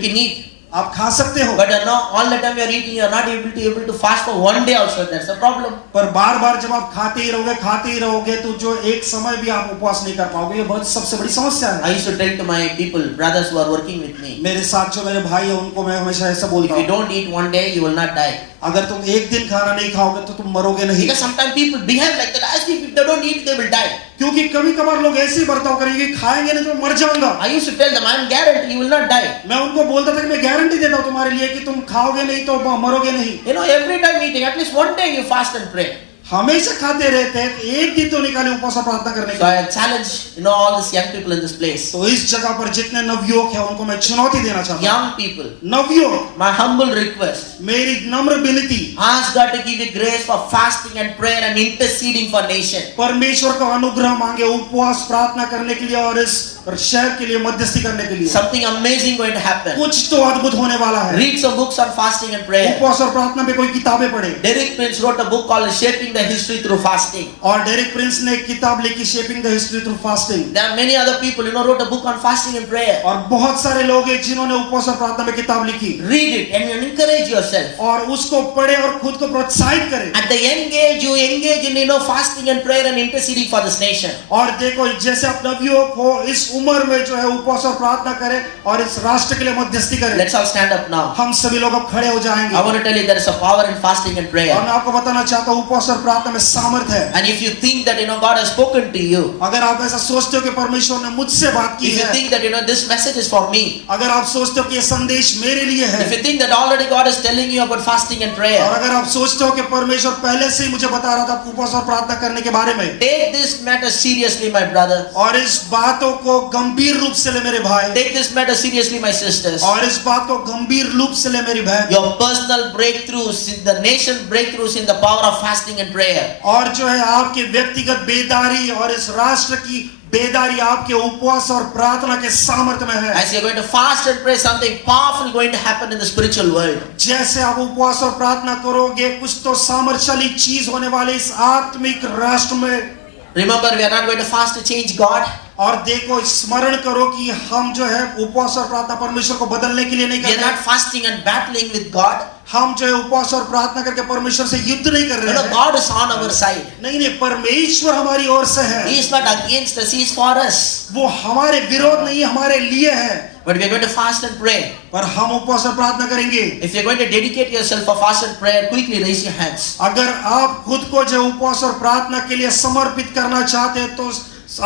can eat, आप खा सकते हो, but no, all the time you are eating, you are not able to fast for one day also. That's a problem. पर बार बार जब आप खाते ही रहोगे तो जो एक समय भी आप उपवास नहीं कर पाओगे, ये बहुत सबसे बड़ी समस्या है। I used to tell to my people, brothers who are working with me, मेरे साथ जो मेरे भाई है उनको मैं हमेशा ऐसा बोलता if you हूँ, don't eat one day, you will not die. अगर तुम एक दिन खाना नहीं खाओगे तो तुम मरोगे नहीं। Because sometimes people behave like that, as if they don't eat, they will die. क्योंकि कभी कभार लोग ऐसे ही बर्ताव करेंगे, खाएंगे नहीं तो मर जाऊंगा। I used to tell them, I am guaranteed you will not die. मैं उनको बोलता था कि मैं गारंटी देता हूँ तुम्हारे लिए कि तुम खाओगे नहीं तो मरोगे नहीं। Every time eating, at least one day you fast and pray. हमेशा खाते रहते हैं, एक दिन तो निकाले उपवास और प्रार्थना करने So का। I challenge all these young people in this place. तो इस जगह पर जितने नवयुवक हैं उनको मैं चुनौती देना चाहता हूँ। Young people, नवयुवक, my humble request, मेरी नम्र विनती, ask God to give you grace for fasting and prayer and interceding for nation. परमेश्वर का अनुग्रह मांगे उपवास प्रार्थना करने के लिए और इस शहर के लिए मध्यस्थी करने के लिए। Something amazing going to happen. कुछ तो अद्भुत होने वाला है। Read some books on fasting and prayer. उपवास और प्रार्थना पे कोई किताबें पढ़े। Derek Prince wrote a book called Shaping the History Through Fasting. और डेरिक प्रिंस ने एक किताब लिखी shaping the history through fasting. There are many other people, wrote a book on fasting and prayer. और बहुत सारे लोग हैं जिन्होंने उपवास और प्रार्थना में किताब लिखी। Read it and encourage yourself. और उसको पढ़े और खुद को प्रोत्साहित करें। At the young age, you engage in fasting and prayer and interceding for this nation. और देखो जैसे आप नवयुवक हो इस उम्र में जो है उपवास और प्रार्थना करें और इस राष्ट्र के लिए मध्यस्थी करें। Let's all stand up now. हम सभी लोग अब खड़े हो जाएंगे। I want to tell you there is a power in fasting and prayer. और मैं आपको बताना चाहता हूँ उपवास और प्रार्थना में सामर्थ्य है। And if you think that God has spoken to you, अगर आप ऐसा सोचते हो कि परमेश्वर ने मुझसे बात की if you है, think that this message is for me, अगर आप सोचते हो कि ये संदेश मेरे लिए है, if you think that already God is telling you about fasting and prayer, और अगर आप सोचते हो कि परमेश्वर पहले से ही मुझे बता रहा था उपवास और प्रार्थना करने के बारे में, take this matter seriously, my brother. और इस बातों को गंभीर रूप से ले मेरे भाई, Take this matter seriously, my sisters. और इस बात को गंभीर रूप से ले मेरी बहन। Your personal breakthroughs, the nation breakthroughs in the power of fasting and prayer. और जो है आपके व्यक्तिगत बेदारी और इस राष्ट्र की बेदारी आपके उपवास और प्रार्थना के सामर्थ्य में है। As you're going to fast and pray, something powerful going to happen in the spiritual world. जैसे आप उपवास और प्रार्थना करोगे कुछ तो सामर्थ्यशाली चीज होने वाली इस आत्मिक राष्ट्र में। Remember, we are not going to fast to change God. और देखो स्मरण करो कि हम जो है उपवास और प्रार्थना परमेश्वर को बदलने के लिए नहीं We कर are रहे not fasting and battling with God. हम जो है उपवास और प्रार्थना करके परमेश्वर से युद्ध नहीं कर रहे हैं। God is on our side. नहीं, परमेश्वर हमारी ओर से है। He is not against us, He is for us. वो हमारे विरोध नहीं, हमारे लिए है। But we are going to fast and pray. पर हम उपवास और प्रार्थना करेंगे। If you are going to dedicate yourself for fast and prayer, quickly raise your hands. अगर आप खुद को जो उपवास और प्रार्थना के लिए समर्पित करना चाहते हैं तो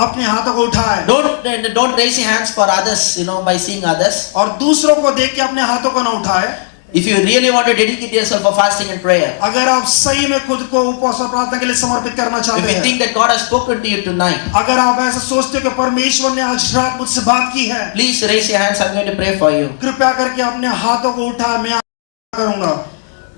अपने हाथों को उठाएं। Don't raise your hands for others, by seeing others. और दूसरों को देख के अपने हाथों को न उठाएं। If you really want to dedicate yourself for fasting and prayer, अगर आप सही में खुद को उपवास और प्रार्थना के लिए समर्पित करना if चाहते you हैं, think that God has spoken to you tonight, अगर आप ऐसा सोचते हो कि परमेश्वर ने आज रात मुझसे बात की है, please raise your hands. I'm going to pray for you. कृपया करके अपने हाथों को उठाएं, मैं करूंगा।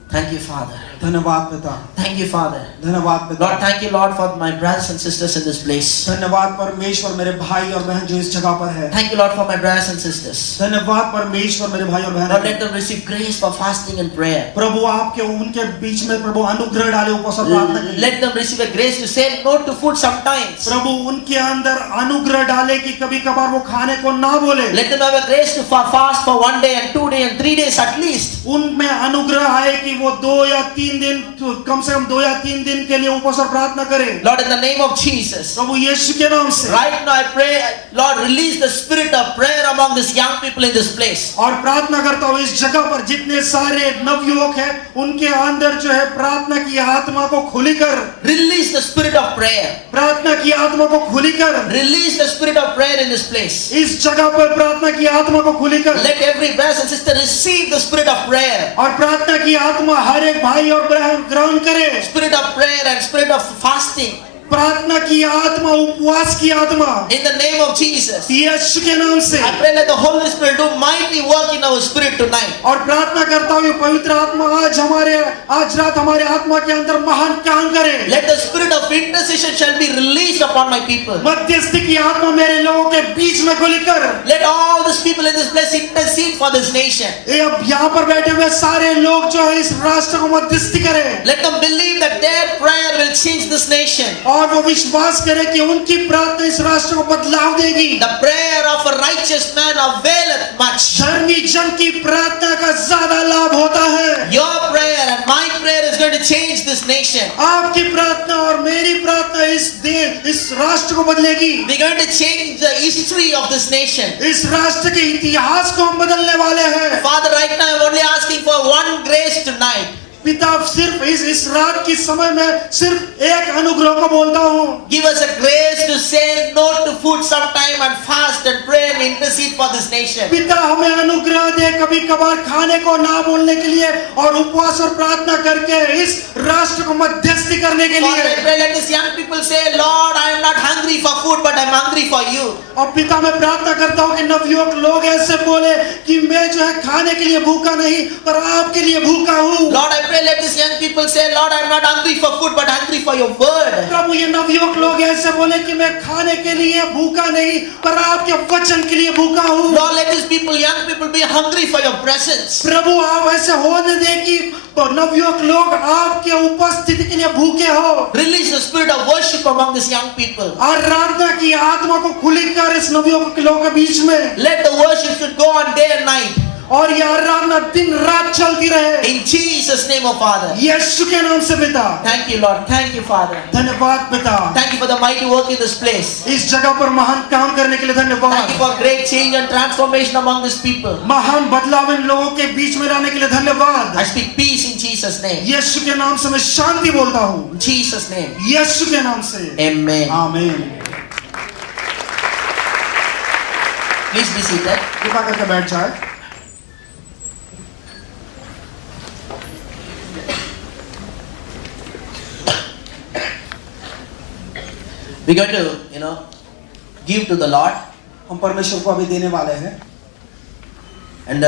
Thank you, Father. धन्यवाद पिता, Thank you, Father. धन्यवाद पिता। Lord, thank you, Lord, for my brothers and sisters in this place. धन्यवाद परमेश्वर मेरे भाई और बहन जो इस जगह पर है। Thank you, Lord, for my brothers and sisters. धन्यवाद परमेश्वर मेरे भाई और Lord, बहन। let them receive grace for fasting and prayer. प्रभु आपके उनके बीच में प्रभु अनुग्रह डाले, उपवास और प्रार्थना की। Let them receive a grace to say no to food sometimes. प्रभु उनके अंदर अनुग्रह डाले कि कभी कभार वो खाने को ना बोले। Let them have a grace to fast for 1 day and 2 days and 3 days at least. उनमें अनुग्रह आए कि वो 2 या 3 दिन, कम से कम 2 या 3 दिन के लिए उपवास और प्रार्थना करें। Lord, in the name of Jesus. प्रभु यीशु के नाम से Right now I pray, Lord, release the spirit of prayer among these young people in this place. और प्रार्थना करता हूँ इस जगह पर जितने सारे नवयुवक हैं उनके अंदर जो है प्रार्थना की आत्मा को खुली कर, Release the spirit of prayer. प्रार्थना की आत्मा को खुली कर, Release the spirit of prayer in this place. इस जगह पर प्रार्थना की आत्मा को खुली कर। Let every brother and sister receive the spirit of prayer. और प्रार्थना की आत्मा हर एक भाई और बहन ग्रहण करे। Spirit of prayer and spirit of fasting. प्रार्थना की आत्मा, उपवास की आत्मा, In the name of Jesus. यीशु के नाम से। I pray let the Holy Spirit do mighty work in our spirit tonight. और प्रार्थना करता हूँ पवित्र आत्मा आज रात हमारे आत्मा के अंदर महान काम करे। Let the spirit of intercession shall be released upon my people. मध्यस्थी की आत्मा मेरे लोगों के बीच में खुली कर। Let all these people in this place intercede for this nation. ये अब यहाँ पर बैठे हुए सारे लोग जो है इस राष्ट्र को मध्यस्थी करें। Let them believe that their prayer will change this nation. और वो विश्वास करे कि उनकी प्रार्थना इस राष्ट्र को बदलाव देगी। The prayer of a righteous man availeth much. धर्मी जन की प्रार्थना का ज्यादा लाभ होता है। Your prayer and my prayer is going to change this nation. आपकी प्रार्थना और मेरी प्रार्थना इस राष्ट्र को बदलेगी। We're going to change the history of this nation. इस राष्ट्र के इतिहास को हम बदलने वाले हैं। Father, right now I'm only asking for one grace tonight. पिता, सिर्फ इस रात की समय में सिर्फ एक अनुग्रह को बोलता हूँ। Give us a grace to say no to food sometime and fast and pray and intercede for this nation. पिता, हमें अनुग्रह दे कभी कभार खाने को ना बोलने के लिए और उपवास और प्रार्थना करके इस राष्ट्र को मध्यस्थी करने के Father, I लिए। pray let these young people say, Lord, I am not hungry for food, but I'm hungry for you. और पिता, मैं प्रार्थना करता हूँ कि नवयुवक लोग ऐसे बोले कि मैं जो है खाने के लिए भूखा नहीं पर आपके लिए भूखा हूँ। Lord, I pray let these young people say, Lord, I'm not hungry for food, but hungry for your word. प्रभु, ये नवयुवक लोग ऐसे बोले कि मैं खाने के लिए भूखा नहीं पर आपके वचन के लिए भूखा हूँ। Lord, let these people, young people, be hungry for your presence. प्रभु, आप ऐसे होने दे कि नवयुवक लोग आपके उपस्थिति के लिए भूखे हो। Release the spirit of worship among these young people. आराधना की आत्मा को खुली कर इस नवयुवक के लोगों के बीच में। Let the worship should go on day and night. और ये आराधना दिन रात चलती रहे। In Jesus' name, O Father. यीशु के नाम से पिता। Thank you, Lord. Thank you, Father. धन्यवाद पिता। Thank you for the mighty work in this place. इस जगह पर महान काम करने के लिए Thank you धन्यवाद। for great change and transformation among these people. महान बदलाव इन लोगों के बीच में रहने के लिए धन्यवाद। I speak peace in Jesus' name. यीशु के नाम से मैं शांति बोलता हूँ। In Jesus' name. यीशु के नाम से Amen. आमीन। Please be seated. कृपा करके बैठ जाए। We're going to, give to the Lord. हम परमेश्वर को अभी देने वाले हैं। And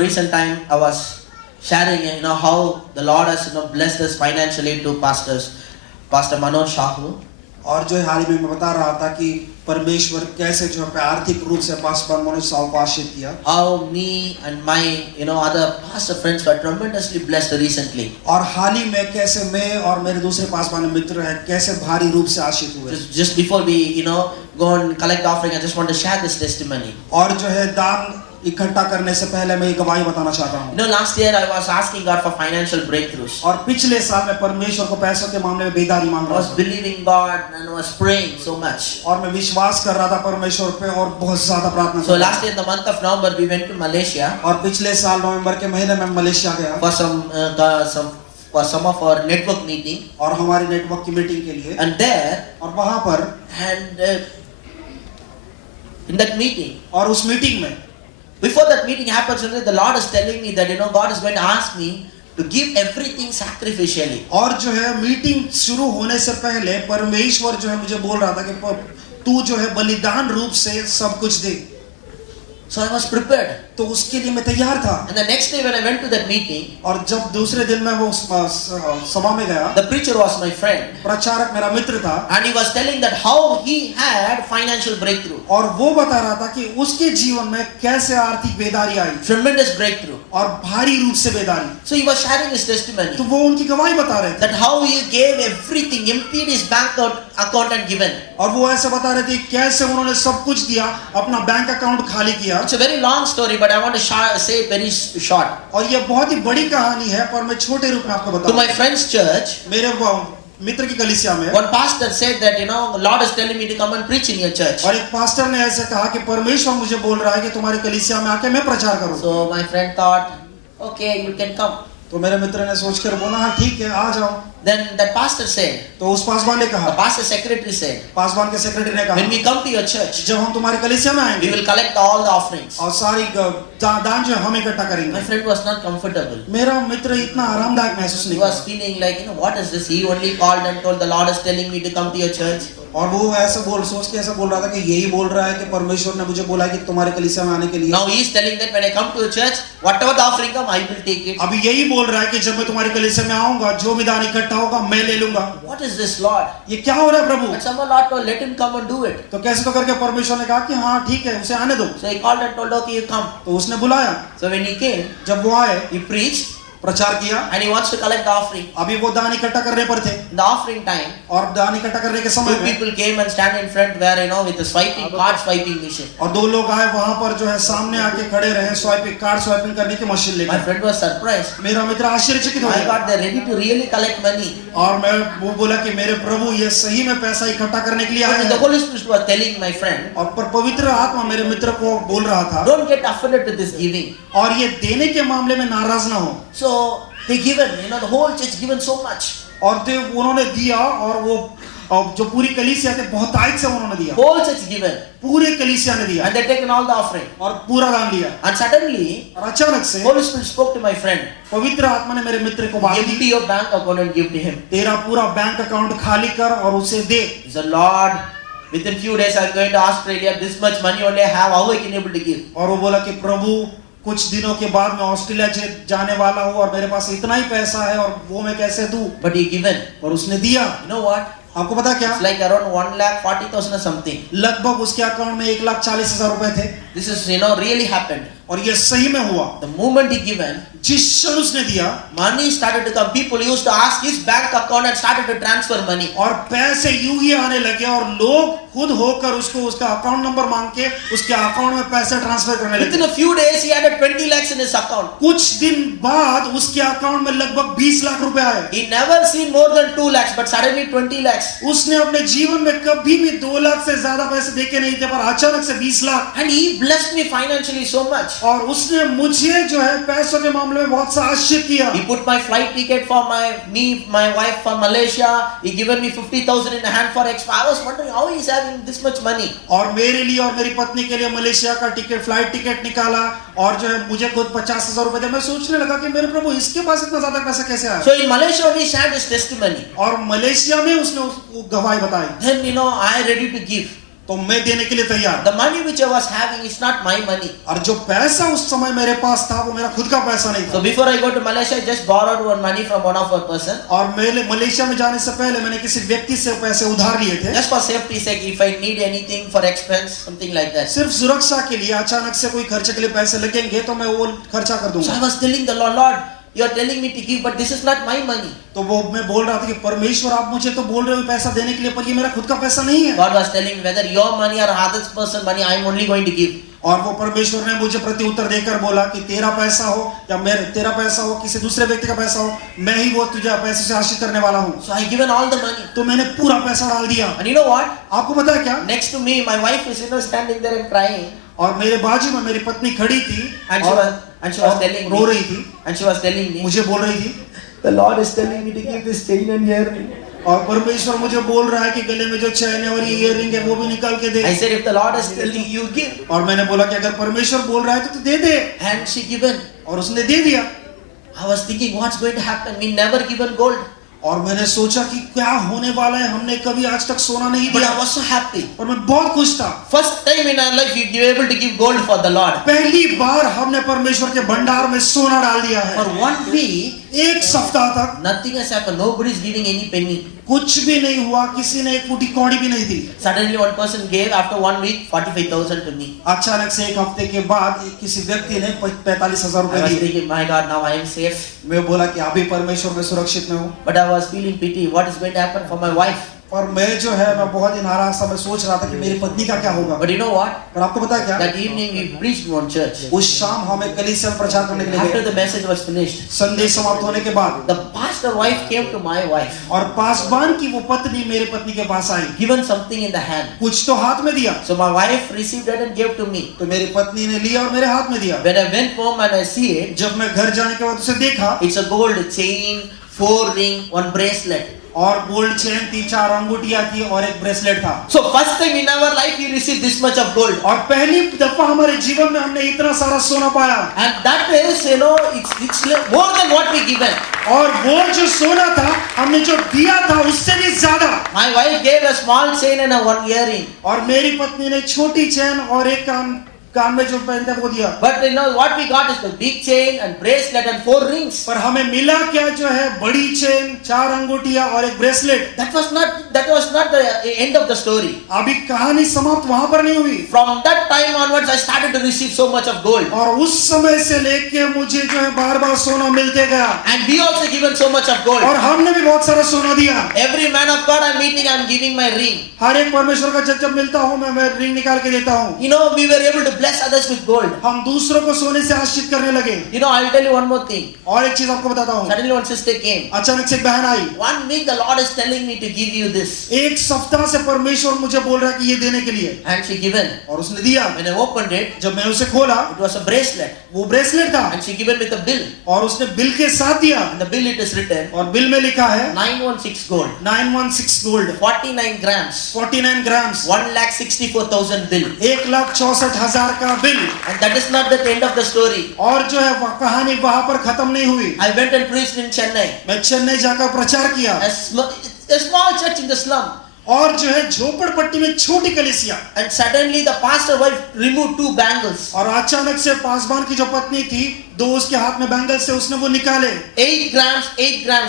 recent time I was sharing, how the Lord has, blessed us financially to Pastor Manoj Shahu. और जो हाल ही में मैं बता रहा था कि परमेश्वर कैसे जो है आर्थिक रूप से पास्टर मनोज साहु को आशीष किया। How me and my other pastor friends were tremendously blessed recently. और हाल ही में कैसे मैं और मेरे दूसरे पासवान मित्र हैं कैसे भारी रूप से आशीष हुए। Just before we go and collect offering, I just want to share this testimony. और जो है दान इकट्ठा करने से पहले मैं एक गवाही बताना चाहता हूँ। Last year I was asking God for financial breakthroughs. और पिछले साल में परमेश्वर को पैसों के मामले में बेदारी मांग I रहा was था। believing God and I was praying so much. और मैं विश्वास कर रहा था परमेश्वर पे और बहुत ज्यादा प्रार्थना So कर रहा last year in the month of November we went to Malaysia था। और पिछले साल नवंबर के महीने में मलेशिया गया for some of our network meeting. और हमारी नेटवर्क की मीटिंग के लिए। And there, और वहां पर and in that meeting, और उस मीटिंग में before that meeting happens, the Lord is telling me that God is going to ask me to give everything sacrificially. और जो है मीटिंग शुरू होने से पहले परमेश्वर जो है मुझे बोल रहा था कि तू जो है बलिदान रूप से सब कुछ दे। So I was prepared. तो उसके लिए मैं तैयार था। And the next day when I went to that meeting, और जब दूसरे दिन मैं वो सभा में गया, the preacher was my friend. प्रचारक मेरा मित्र था, And he was telling that how he had financial breakthrough. और वो बता रहा था कि उसके जीवन में कैसे आर्थिक बेदारी आई, Tremendous breakthrough. और भारी रूप से बेदारी। So he was sharing his testimony. तो वो उनकी गवाही बता रहे थे That how he gave everything, emptied his bank account and given. और वो ऐसे बता रहे थे कैसे उन्होंने सब कुछ दिया, अपना बैंक अकाउंट खाली किया। It's a very long story, but I want to say it very short. और ये बहुत ही बड़ी कहानी है, पर मैं छोटे रूप में आपको To बताऊं। my friend's church, मेरे मित्र की कलीसिया में one pastor said that, Lord is telling me to come and preach in your church. और एक पास्टर ने ऐसे कहा कि परमेश्वर मुझे बोल रहा है कि तुम्हारी कलीसिया में आके मैं प्रचार करूं। So my friend thought, okay, you can come. तो मेरे मित्र ने सोचकर बोला हाँ ठीक है आ जाओ। Then that pastor said, तो उस पासवान ने the कहा, pastor secretary said, पासवान के सेक्रेटरी ने when कहा, we come to your church, जब हम तुम्हारी कलीसिया में we आएंगे will collect all the offerings. और सारी दान जो है हम इकट्ठा My करेंगे। friend was not comfortable. मेरा मित्र इतना आरामदायक महसूस He नहीं was किया feeling like, what is this? He only called and told the Lord is telling me to come to your church. और वो ऐसा सोच के ऐसा बोल रहा था कि यही बोल रहा है कि परमेश्वर ने मुझे बोला है कि तुम्हारे कलीसिया में आने के लिए। Now he is telling that when I come to your church, whatever the offering come, I will take it. अभी यही बोल रहा है कि जब मैं तुम्हारी कलीसिया में आऊंगा जो भी दान इकट्ठा होगा मैं ले लूंगा। What is this, Lord? ये क्या हो रहा है प्रभु? But someone Lord told, let him come and do it. तो कैसे तो करके परमेश्वर ने कहा कि हाँ ठीक है उसे आने दो। So he called and told, okay, you come. तो उसने बुलाया, So when he came, जब वो आए he preached प्रचार किया, and he wants to collect the offering. अभी वो दान इकट्ठा करने पर थे In the offering time, और दान इकट्ठा करने के समय two में people came and stand in front where, with a swiping, card swiping machine. और दो लोग आए वहां पर जो है सामने आके खड़े रहे कार्ड स्वाइपिंग करने की मशीन My लेकर। friend was surprised. मेरा मित्र आश्चर्यचकित हो I गया got they're ready to really collect money. और मैं वो बोला कि मेरे प्रभु ये सही में पैसा इकट्ठा करने के लिए आए But the हैं। Holy Spirit was telling my friend, और पर पवित्र आत्मा मेरे मित्र को बोल रहा था don't get offended with this giving. और ये देने के मामले में नाराज ना हो। So they given, the whole church given so much. और उन्होंने दिया और वो और जो पूरी कलीसिया थे बहुत आयत से उन्होंने दिया, Whole church given. पूरे कलीसिया ने दिया And they taken all the offering. और पूरा दान दिया। And suddenly, और अचानक से Holy Spirit spoke to my friend, पवित्र आत्मा ने मेरे मित्र को बात empty the, your bank account and give to him. तेरा पूरा बैंक अकाउंट खाली कर और उसे दे। He said, Lord, within few days I'm going to Australia. This much money only I have. How I can able to give? और वो बोला कि प्रभु कुछ दिनों के बाद मैं ऑस्ट्रेलिया जाने वाला हूँ और मेरे पास इतना ही पैसा है और वो मैं कैसे दूं? But he given. और उसने दिया। You know what? आपको पता क्या? It's like around 1,40,000 or something. लगभग उसके अकाउंट में 1,40,000 रुपए थे This is, really happened. और ये सही में हुआ। The moment he given, जिस क्षण उसने दिया money started to come. People used to ask his bank account and started to transfer money. और पैसे यूं ही आने लगे और लोग खुद होकर उसको उसका अकाउंट नंबर मांग के उसके अकाउंट में पैसे ट्रांसफर करने Within लगे। a few days, he had 20 lakhs in his account. कुछ दिन बाद उसके अकाउंट में लगभग 20 लाख रुपए आए। He never seen more than 2 lakhs, but suddenly 20 lakhs. उसने अपने जीवन में कभी भी 2 लाख से ज्यादा पैसे देखे नहीं थे, पर अचानक से 20 lakh. And he blessed me financially so much. और उसने मुझे जो है पैसों के मामले में बहुत सा आश्चर्य किया। He put my flight ticket for my wife for Malaysia. He given me 50,000 in the hand for expo. I was wondering how he is having this much money. और मेरे लिए और मेरी पत्नी के लिए मलेशिया का फ्लाइट टिकट निकाला और जो है मुझे खुद 50,000 रुपए दिए। मैं सोचने लगा कि मेरे प्रभु इसके पास इतना ज्यादा पैसा कैसे आया? So in Malaysia he shared his testimony. और मलेशिया में उसने उसको गवाही बताई। Then I ready to give. तो मैं देने के लिए तैयार। The money which I was having is not my money. और जो पैसा उस समय मेरे पास था वो मेरा खुद का पैसा नहीं So था। before I go to Malaysia, I just borrowed one money from one of our person. और मैं मलेशिया में जाने से पहले मैंने किसी व्यक्ति से पैसे उधार लिए थे, Just for safety sake, if I need anything for expense, something like that. सिर्फ सुरक्षा के लिए। अचानक से कोई खर्चे के लिए पैसे लगेंगे तो मैं वो खर्चा कर So I दूंगा। was telling the Lord, you are telling me to give, but this is not my money. तो वो मैं बोल रहा था कि परमेश्वर आप मुझे तो बोल रहे हो पैसा देने के लिए, पर ये मेरा खुद का पैसा नहीं है। God was telling me whether your money or other person's money, I am only going to give. और वो परमेश्वर ने मुझे प्रति उत्तर देकर बोला कि तेरा पैसा हो या तेरा पैसा हो किसी दूसरे व्यक्ति का पैसा हो, मैं ही वो तुझे पैसे से आशीष करने वाला हूँ। So I given all the money. तो मैंने पूरा पैसा डाल दिया। And you know what? आपको पता है क्या? Next to me, my wife is standing there and crying. और मेरे बाजू में मेरी पत्नी खड़ी थी And she was telling row me. रही थी, And she was telling me. मुझे बोल रही थी, The Lord is telling me to give this chain and earring. और परमेश्वर मुझे बोल रहा है कि गले में जो चैन है और ये इयररिंग है वो भी निकाल के दे। I said, if the Lord is telling you, give. और मैंने बोला कि अगर परमेश्वर बोल रहा है तो दे दे। And she given. और उसने दे दिया। I was thinking, what's going to happen? We never given gold. और मैंने सोचा कि क्या होने वाला है, हमने कभी आज तक सोना नहीं But दिया, I was so happy. और मैं बहुत खुश था। First time in our life we were able to give gold for the Lord. पहली बार हमने परमेश्वर के भंडार में सोना डाल दिया For है। 1 week, एक सप्ताह तक nothing has happened. Nobody is giving any penny. कुछ भी नहीं हुआ, किसी ने एक फूटी कौड़ी भी नहीं दी। Suddenly one person gave after 1 week 45,000 to me. अचानक से एक हफ्ते के बाद किसी व्यक्ति ने 45,000 I रुपए was दिए। thinking, my God, now I am safe. मैं बोला कि अभी परमेश्वर में सुरक्षित में हूँ, But I was feeling pity. What is going to happen for my wife? और मैं जो है मैं बहुत ही नाराज था। मैं सोच रहा था कि मेरी पत्नी का क्या होगा। But you know what? और आपको पता है क्या? That evening we preached in one church. उस शाम हमें कलीसिया में प्रचार करने के लिए After गए। the message was finished, संदेश समाप्त होने के बाद the pastor wife came to my wife, और पासबान की वो पत्नी मेरी पत्नी के पास आई, given something in the hand. कुछ तो हाथ में दिया। So my wife received it and gave to me. तो मेरी पत्नी ने लिया और मेरे हाथ में दिया। When I went home and I see it, जब मैं घर जाने के बाद उसे देखा, it's a gold chain, 4 ring, 1 bracelet. और गोल्ड चेन, 3-4 अंगूठियां थी और एक ब्रेसलेट था। So first time in our life we received this much of gold. और पहली दफा हमारे जीवन में हमने इतना सारा सोना पाया। And that is, you know, it's more than what we given. और वो जो सोना था, हमने जो दिया था उससे भी ज्यादा। My wife gave a small chain and a 1 earring. और मेरी पत्नी ने छोटी चेन और एक कान में जो पहनते हैं वो दिया। But you know what we got is the big chain and bracelet and 4 rings. पर हमें मिला क्या जो है, बड़ी चेन, 4 अंगूठियां और एक bracelet. That was not the end of the story. अभी कहानी समाप्त वहां पर नहीं हुई। From that time onwards I started to receive so much of gold. और उस समय से लेके मुझे जो है बार-बार सोना मिलते गया। And we also given so much of gold. और हमने भी बहुत सारा सोना दिया। Every man of God I'm meeting, I'm giving my ring. हर एक परमेश्वर का जब मिलता हूँ मैं रिंग निकाल के देता हूँ। You know, we were able to bless others with gold. हम दूसरों को सोने से आशीष करने लगे। You know, I'll tell you one more thing. और एक चीज आपको बताता हूँ। Suddenly one sister came. अचानक से एक बहन आई। 1 week the Lord is telling me to give you this. एक सप्ताह से परमेश्वर मुझे बोल रहा है कि ये देने के लिए। And she given. और उसने दिया। When I opened it, जब मैंने उसे खोला, it was a bracelet. वो ब्रेसलेट था। And she given with a bill. और उसने बिल के साथ दिया। And the bill it is written. और बिल में लिखा है 916 gold. 916 gold, 49 grams. 49 grams, 1,64,000 bill. 1,64,000 का bill. And that is not the end of the story. और जो है वह कहानी वहां पर खत्म नहीं हुई। I went and preached in Chennai. मैं चेन्नई जाकर प्रचार किया। A small church in the slum. और जो है झोपड़पट्टी में छोटी कलीसिया। And suddenly the pastor wife removed 2 bangles. और अचानक से पासबान की जो पत्नी थी, 2 उसके हाथ में बैंगल्स से उसने वो निकाले। 8 grams,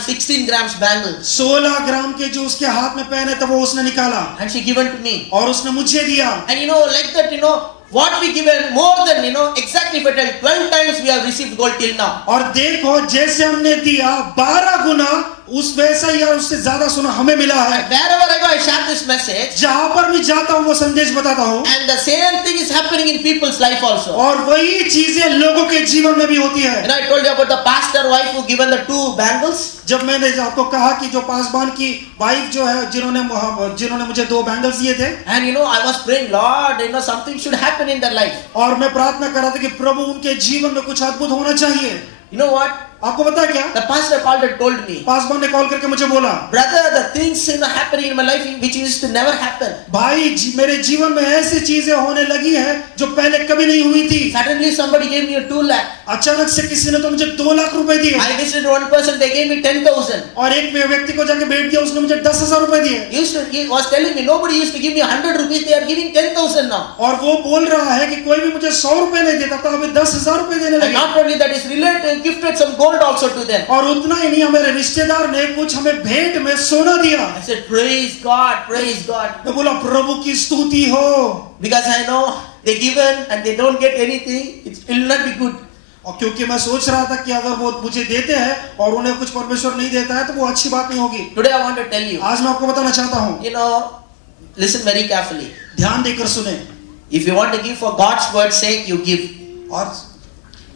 16 grams bangles. 16 ग्राम के जो उसके हाथ में पहने थे वो उसने निकाला। And she given to me. और उसने मुझे दिया। And you know, like that, you know, what we given more than, you know, exactly if I tell 12 times we have received gold till now. और देखो जैसे हमने दिया 12 गुना उस वैसा या उससे ज्यादा सोना हमें मिला है। And wherever I go, I share this message. जहां पर भी जाता हूँ वो संदेश बताता हूँ। And the same thing is happening in people's life also. और वही चीजें लोगों के जीवन में भी होती है। And I told you about the pastor wife who given the 2 bangles. जब मैंने आपको कहा कि जो पासबान की वाइफ जो है जिन्होंने मुझे 2 बैंगल्स दिए थे। And you know, I was praying, Lord, you know, something should happen in their life. और मैं प्रार्थना कर रहा था कि प्रभु उनके जीवन में कुछ अद्भुत होना चाहिए। You know what? आपको पता है क्या? The pastor called and told me, पासबान ने कॉल करके मुझे बोला, brother, the things you know happening in my life which used to never happen. भाई मेरे जीवन में ऐसी चीजें होने लगी है जो पहले कभी नहीं हुई थी। Suddenly somebody gave me a 2 lakh. अचानक से किसी ने तो मुझे 2 लाख रुपए दिए। I visited one person, they gave me 10,000. और एक व्यक्ति को जाके भेंट दिया, उसने मुझे 10,000 रुपए दिए। He was telling me, nobody used to give me 100 rupees, they are giving 10,000 now. और वो बोल रहा है कि कोई भी मुझे 100 रुपए नहीं देता था, अभी 10,000 रुपए देने And लगे। not only that, his relative gifted some gold also to them. और उतना ही नहीं, हमारे रिश्तेदार ने कुछ हमें भेंट में सोना दिया। I said, praise God, praise God. मैं बोला प्रभु की स्तुति हो। Because I know they given and they don't get anything, it will not be good. और क्योंकि मैं सोच रहा था कि अगर वो मुझे देते हैं और उन्हें कुछ परमेश्वर नहीं देता है तो वो अच्छी बात नहीं होगी। Today I want to tell you, आज मैं आपको बताना चाहता हूँ, you know, listen very carefully. ध्यान देकर सुने। If you want to give for God's word's sake, you give. और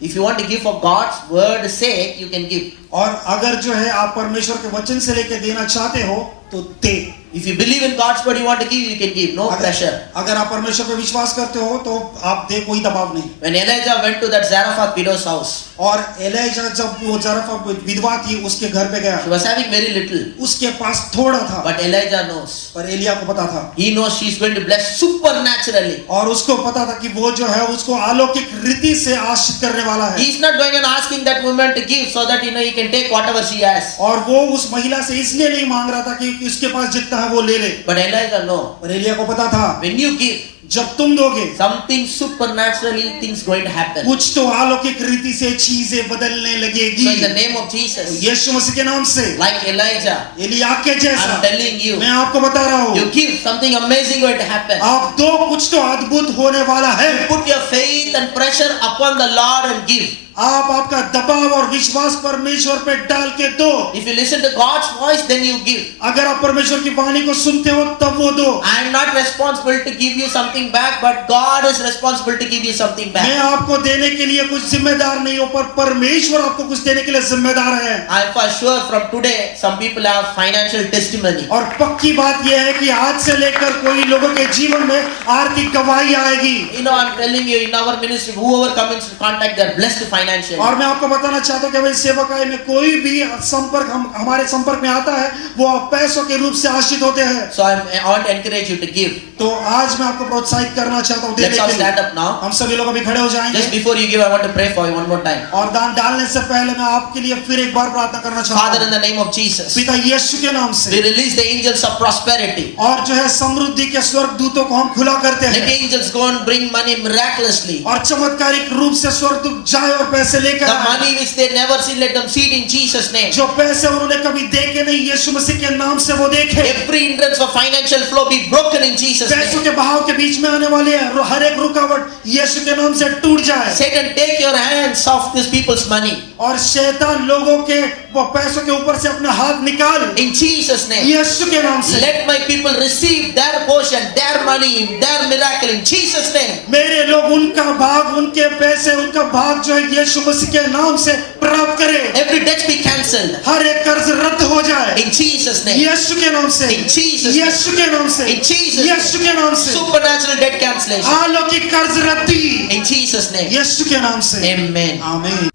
If you want to give for God's word's sake, you can give. और अगर जो है आप परमेश्वर के वचन से लेके देना चाहते हो तो दे। If you believe in God's word, you want to give, you can give. No pressure. अगर आप परमेश्वर पे विश्वास करते हो तो आप दे, कोई दबाव नहीं। When Elijah went to that Zarephath widow's house, और एलिजा जब वो जरफा विधवा थी उसके घर पे गया, she was having very little. उसके पास थोड़ा था, But Elijah knows. पर एलिया को पता था, He knows she's going to bless supernaturally. और उसको पता था कि वो जो है उसको अलौकिक रीति से आशीष करने वाला है। He's not going and asking that woman to give so that he can take whatever she has. और वो उस महिला से इसलिए नहीं मांग रहा था कि उसके पास जितना है वो ले ले, But Elijah know. पर एलिया को पता था When you give, जब तुम दोगे something supernaturally things going to happen. कुछ तो अलौकिक रीति से चीजें बदलने लगेगी। So in the name of Jesus, यीशु मसीह के नाम से, like Elijah, एलिया के जैसा I'm telling you, मैं आपको बता रहा हूँ, you give, something amazing going to happen. आप दो, कुछ तो अद्भुत होने वाला है। Put your faith and pressure upon the Lord and give. आप आपका दबाव और विश्वास परमेश्वर पे डाल के दो। If you listen to God's voice, then you give. अगर आप परमेश्वर की वाणी को सुनते हो तब वो दो। I am not responsible to give you something back, but God is responsible to give you something मैं back. आपको देने के लिए कुछ जिम्मेदार नहीं हूँ, पर परमेश्वर आपको कुछ देने के लिए जिम्मेदार है। I am for sure from today, some people have financial testimony. और पक्की बात यह है कि आज से लेकर कोई लोगों के जीवन में आर्थिक गवाही आएगी। You know, I'm telling you, in our ministry, whoever comes into contact, they are blessed financially. और मैं आपको बताना चाहता हूँ कि भाई सेवकाई में कोई भी संपर्क हमारे संपर्क में आता है वो पैसों के रूप से आश्रित होते हैं। So I want to encourage you to give. तो आज मैं आपको प्रोत्साहित करना चाहता हूँ देने Let's all के लिए। stand up now. हम सभी लोग अभी खड़े हो जाएंगे। Just before you give, I want to pray for you one more time. और दान डालने से पहले मैं आपके लिए फिर एक बार प्रार्थना करना चाहता Father, in हूँ। the name of Jesus, पिता यीशु के नाम से, we release the angels of prosperity. और जो है समृद्धि के स्वर्गदूतों को हम खुला करते Let हैं, angels go and bring money miraculously. और चमत्कारिक रूप से स्वर्गदूत जाए और पैसे लेकर The आए। money which they never seen, let them see it in Jesus' name. जो पैसे उन्होंने कभी देखे नहीं, यीशु मसीह के नाम से वो देखे। Every hindrance for financial flow be broken in Jesus' पैसों name. के बहाव के बीच में आने वाले हर एक रुकावट यीशु के नाम से टूट जाए। Satan, take your hands off these people's money. और शैतान लोगों के वो पैसों के ऊपर से अपना हाथ निकाल, In Jesus' name. यीशु के नाम से। Let my people receive their portion, their money, their miracle in Jesus' name. मेरे लोग उनका भाग, उनके पैसे, उनका भाग जो है यीशु मसीह के नाम से प्राप्त करें। Every debt be cancelled. हर एक कर्ज रद्द हो जाए In Jesus' name. यीशु के नाम से, In Jesus' name. यीशु के नाम से, In Jesus' name. यीशु के नाम से। Supernatural debt cancellation. अलौकिक कर्ज रद्दी In Jesus' name. यीशु के नाम से। Amen. आमीन।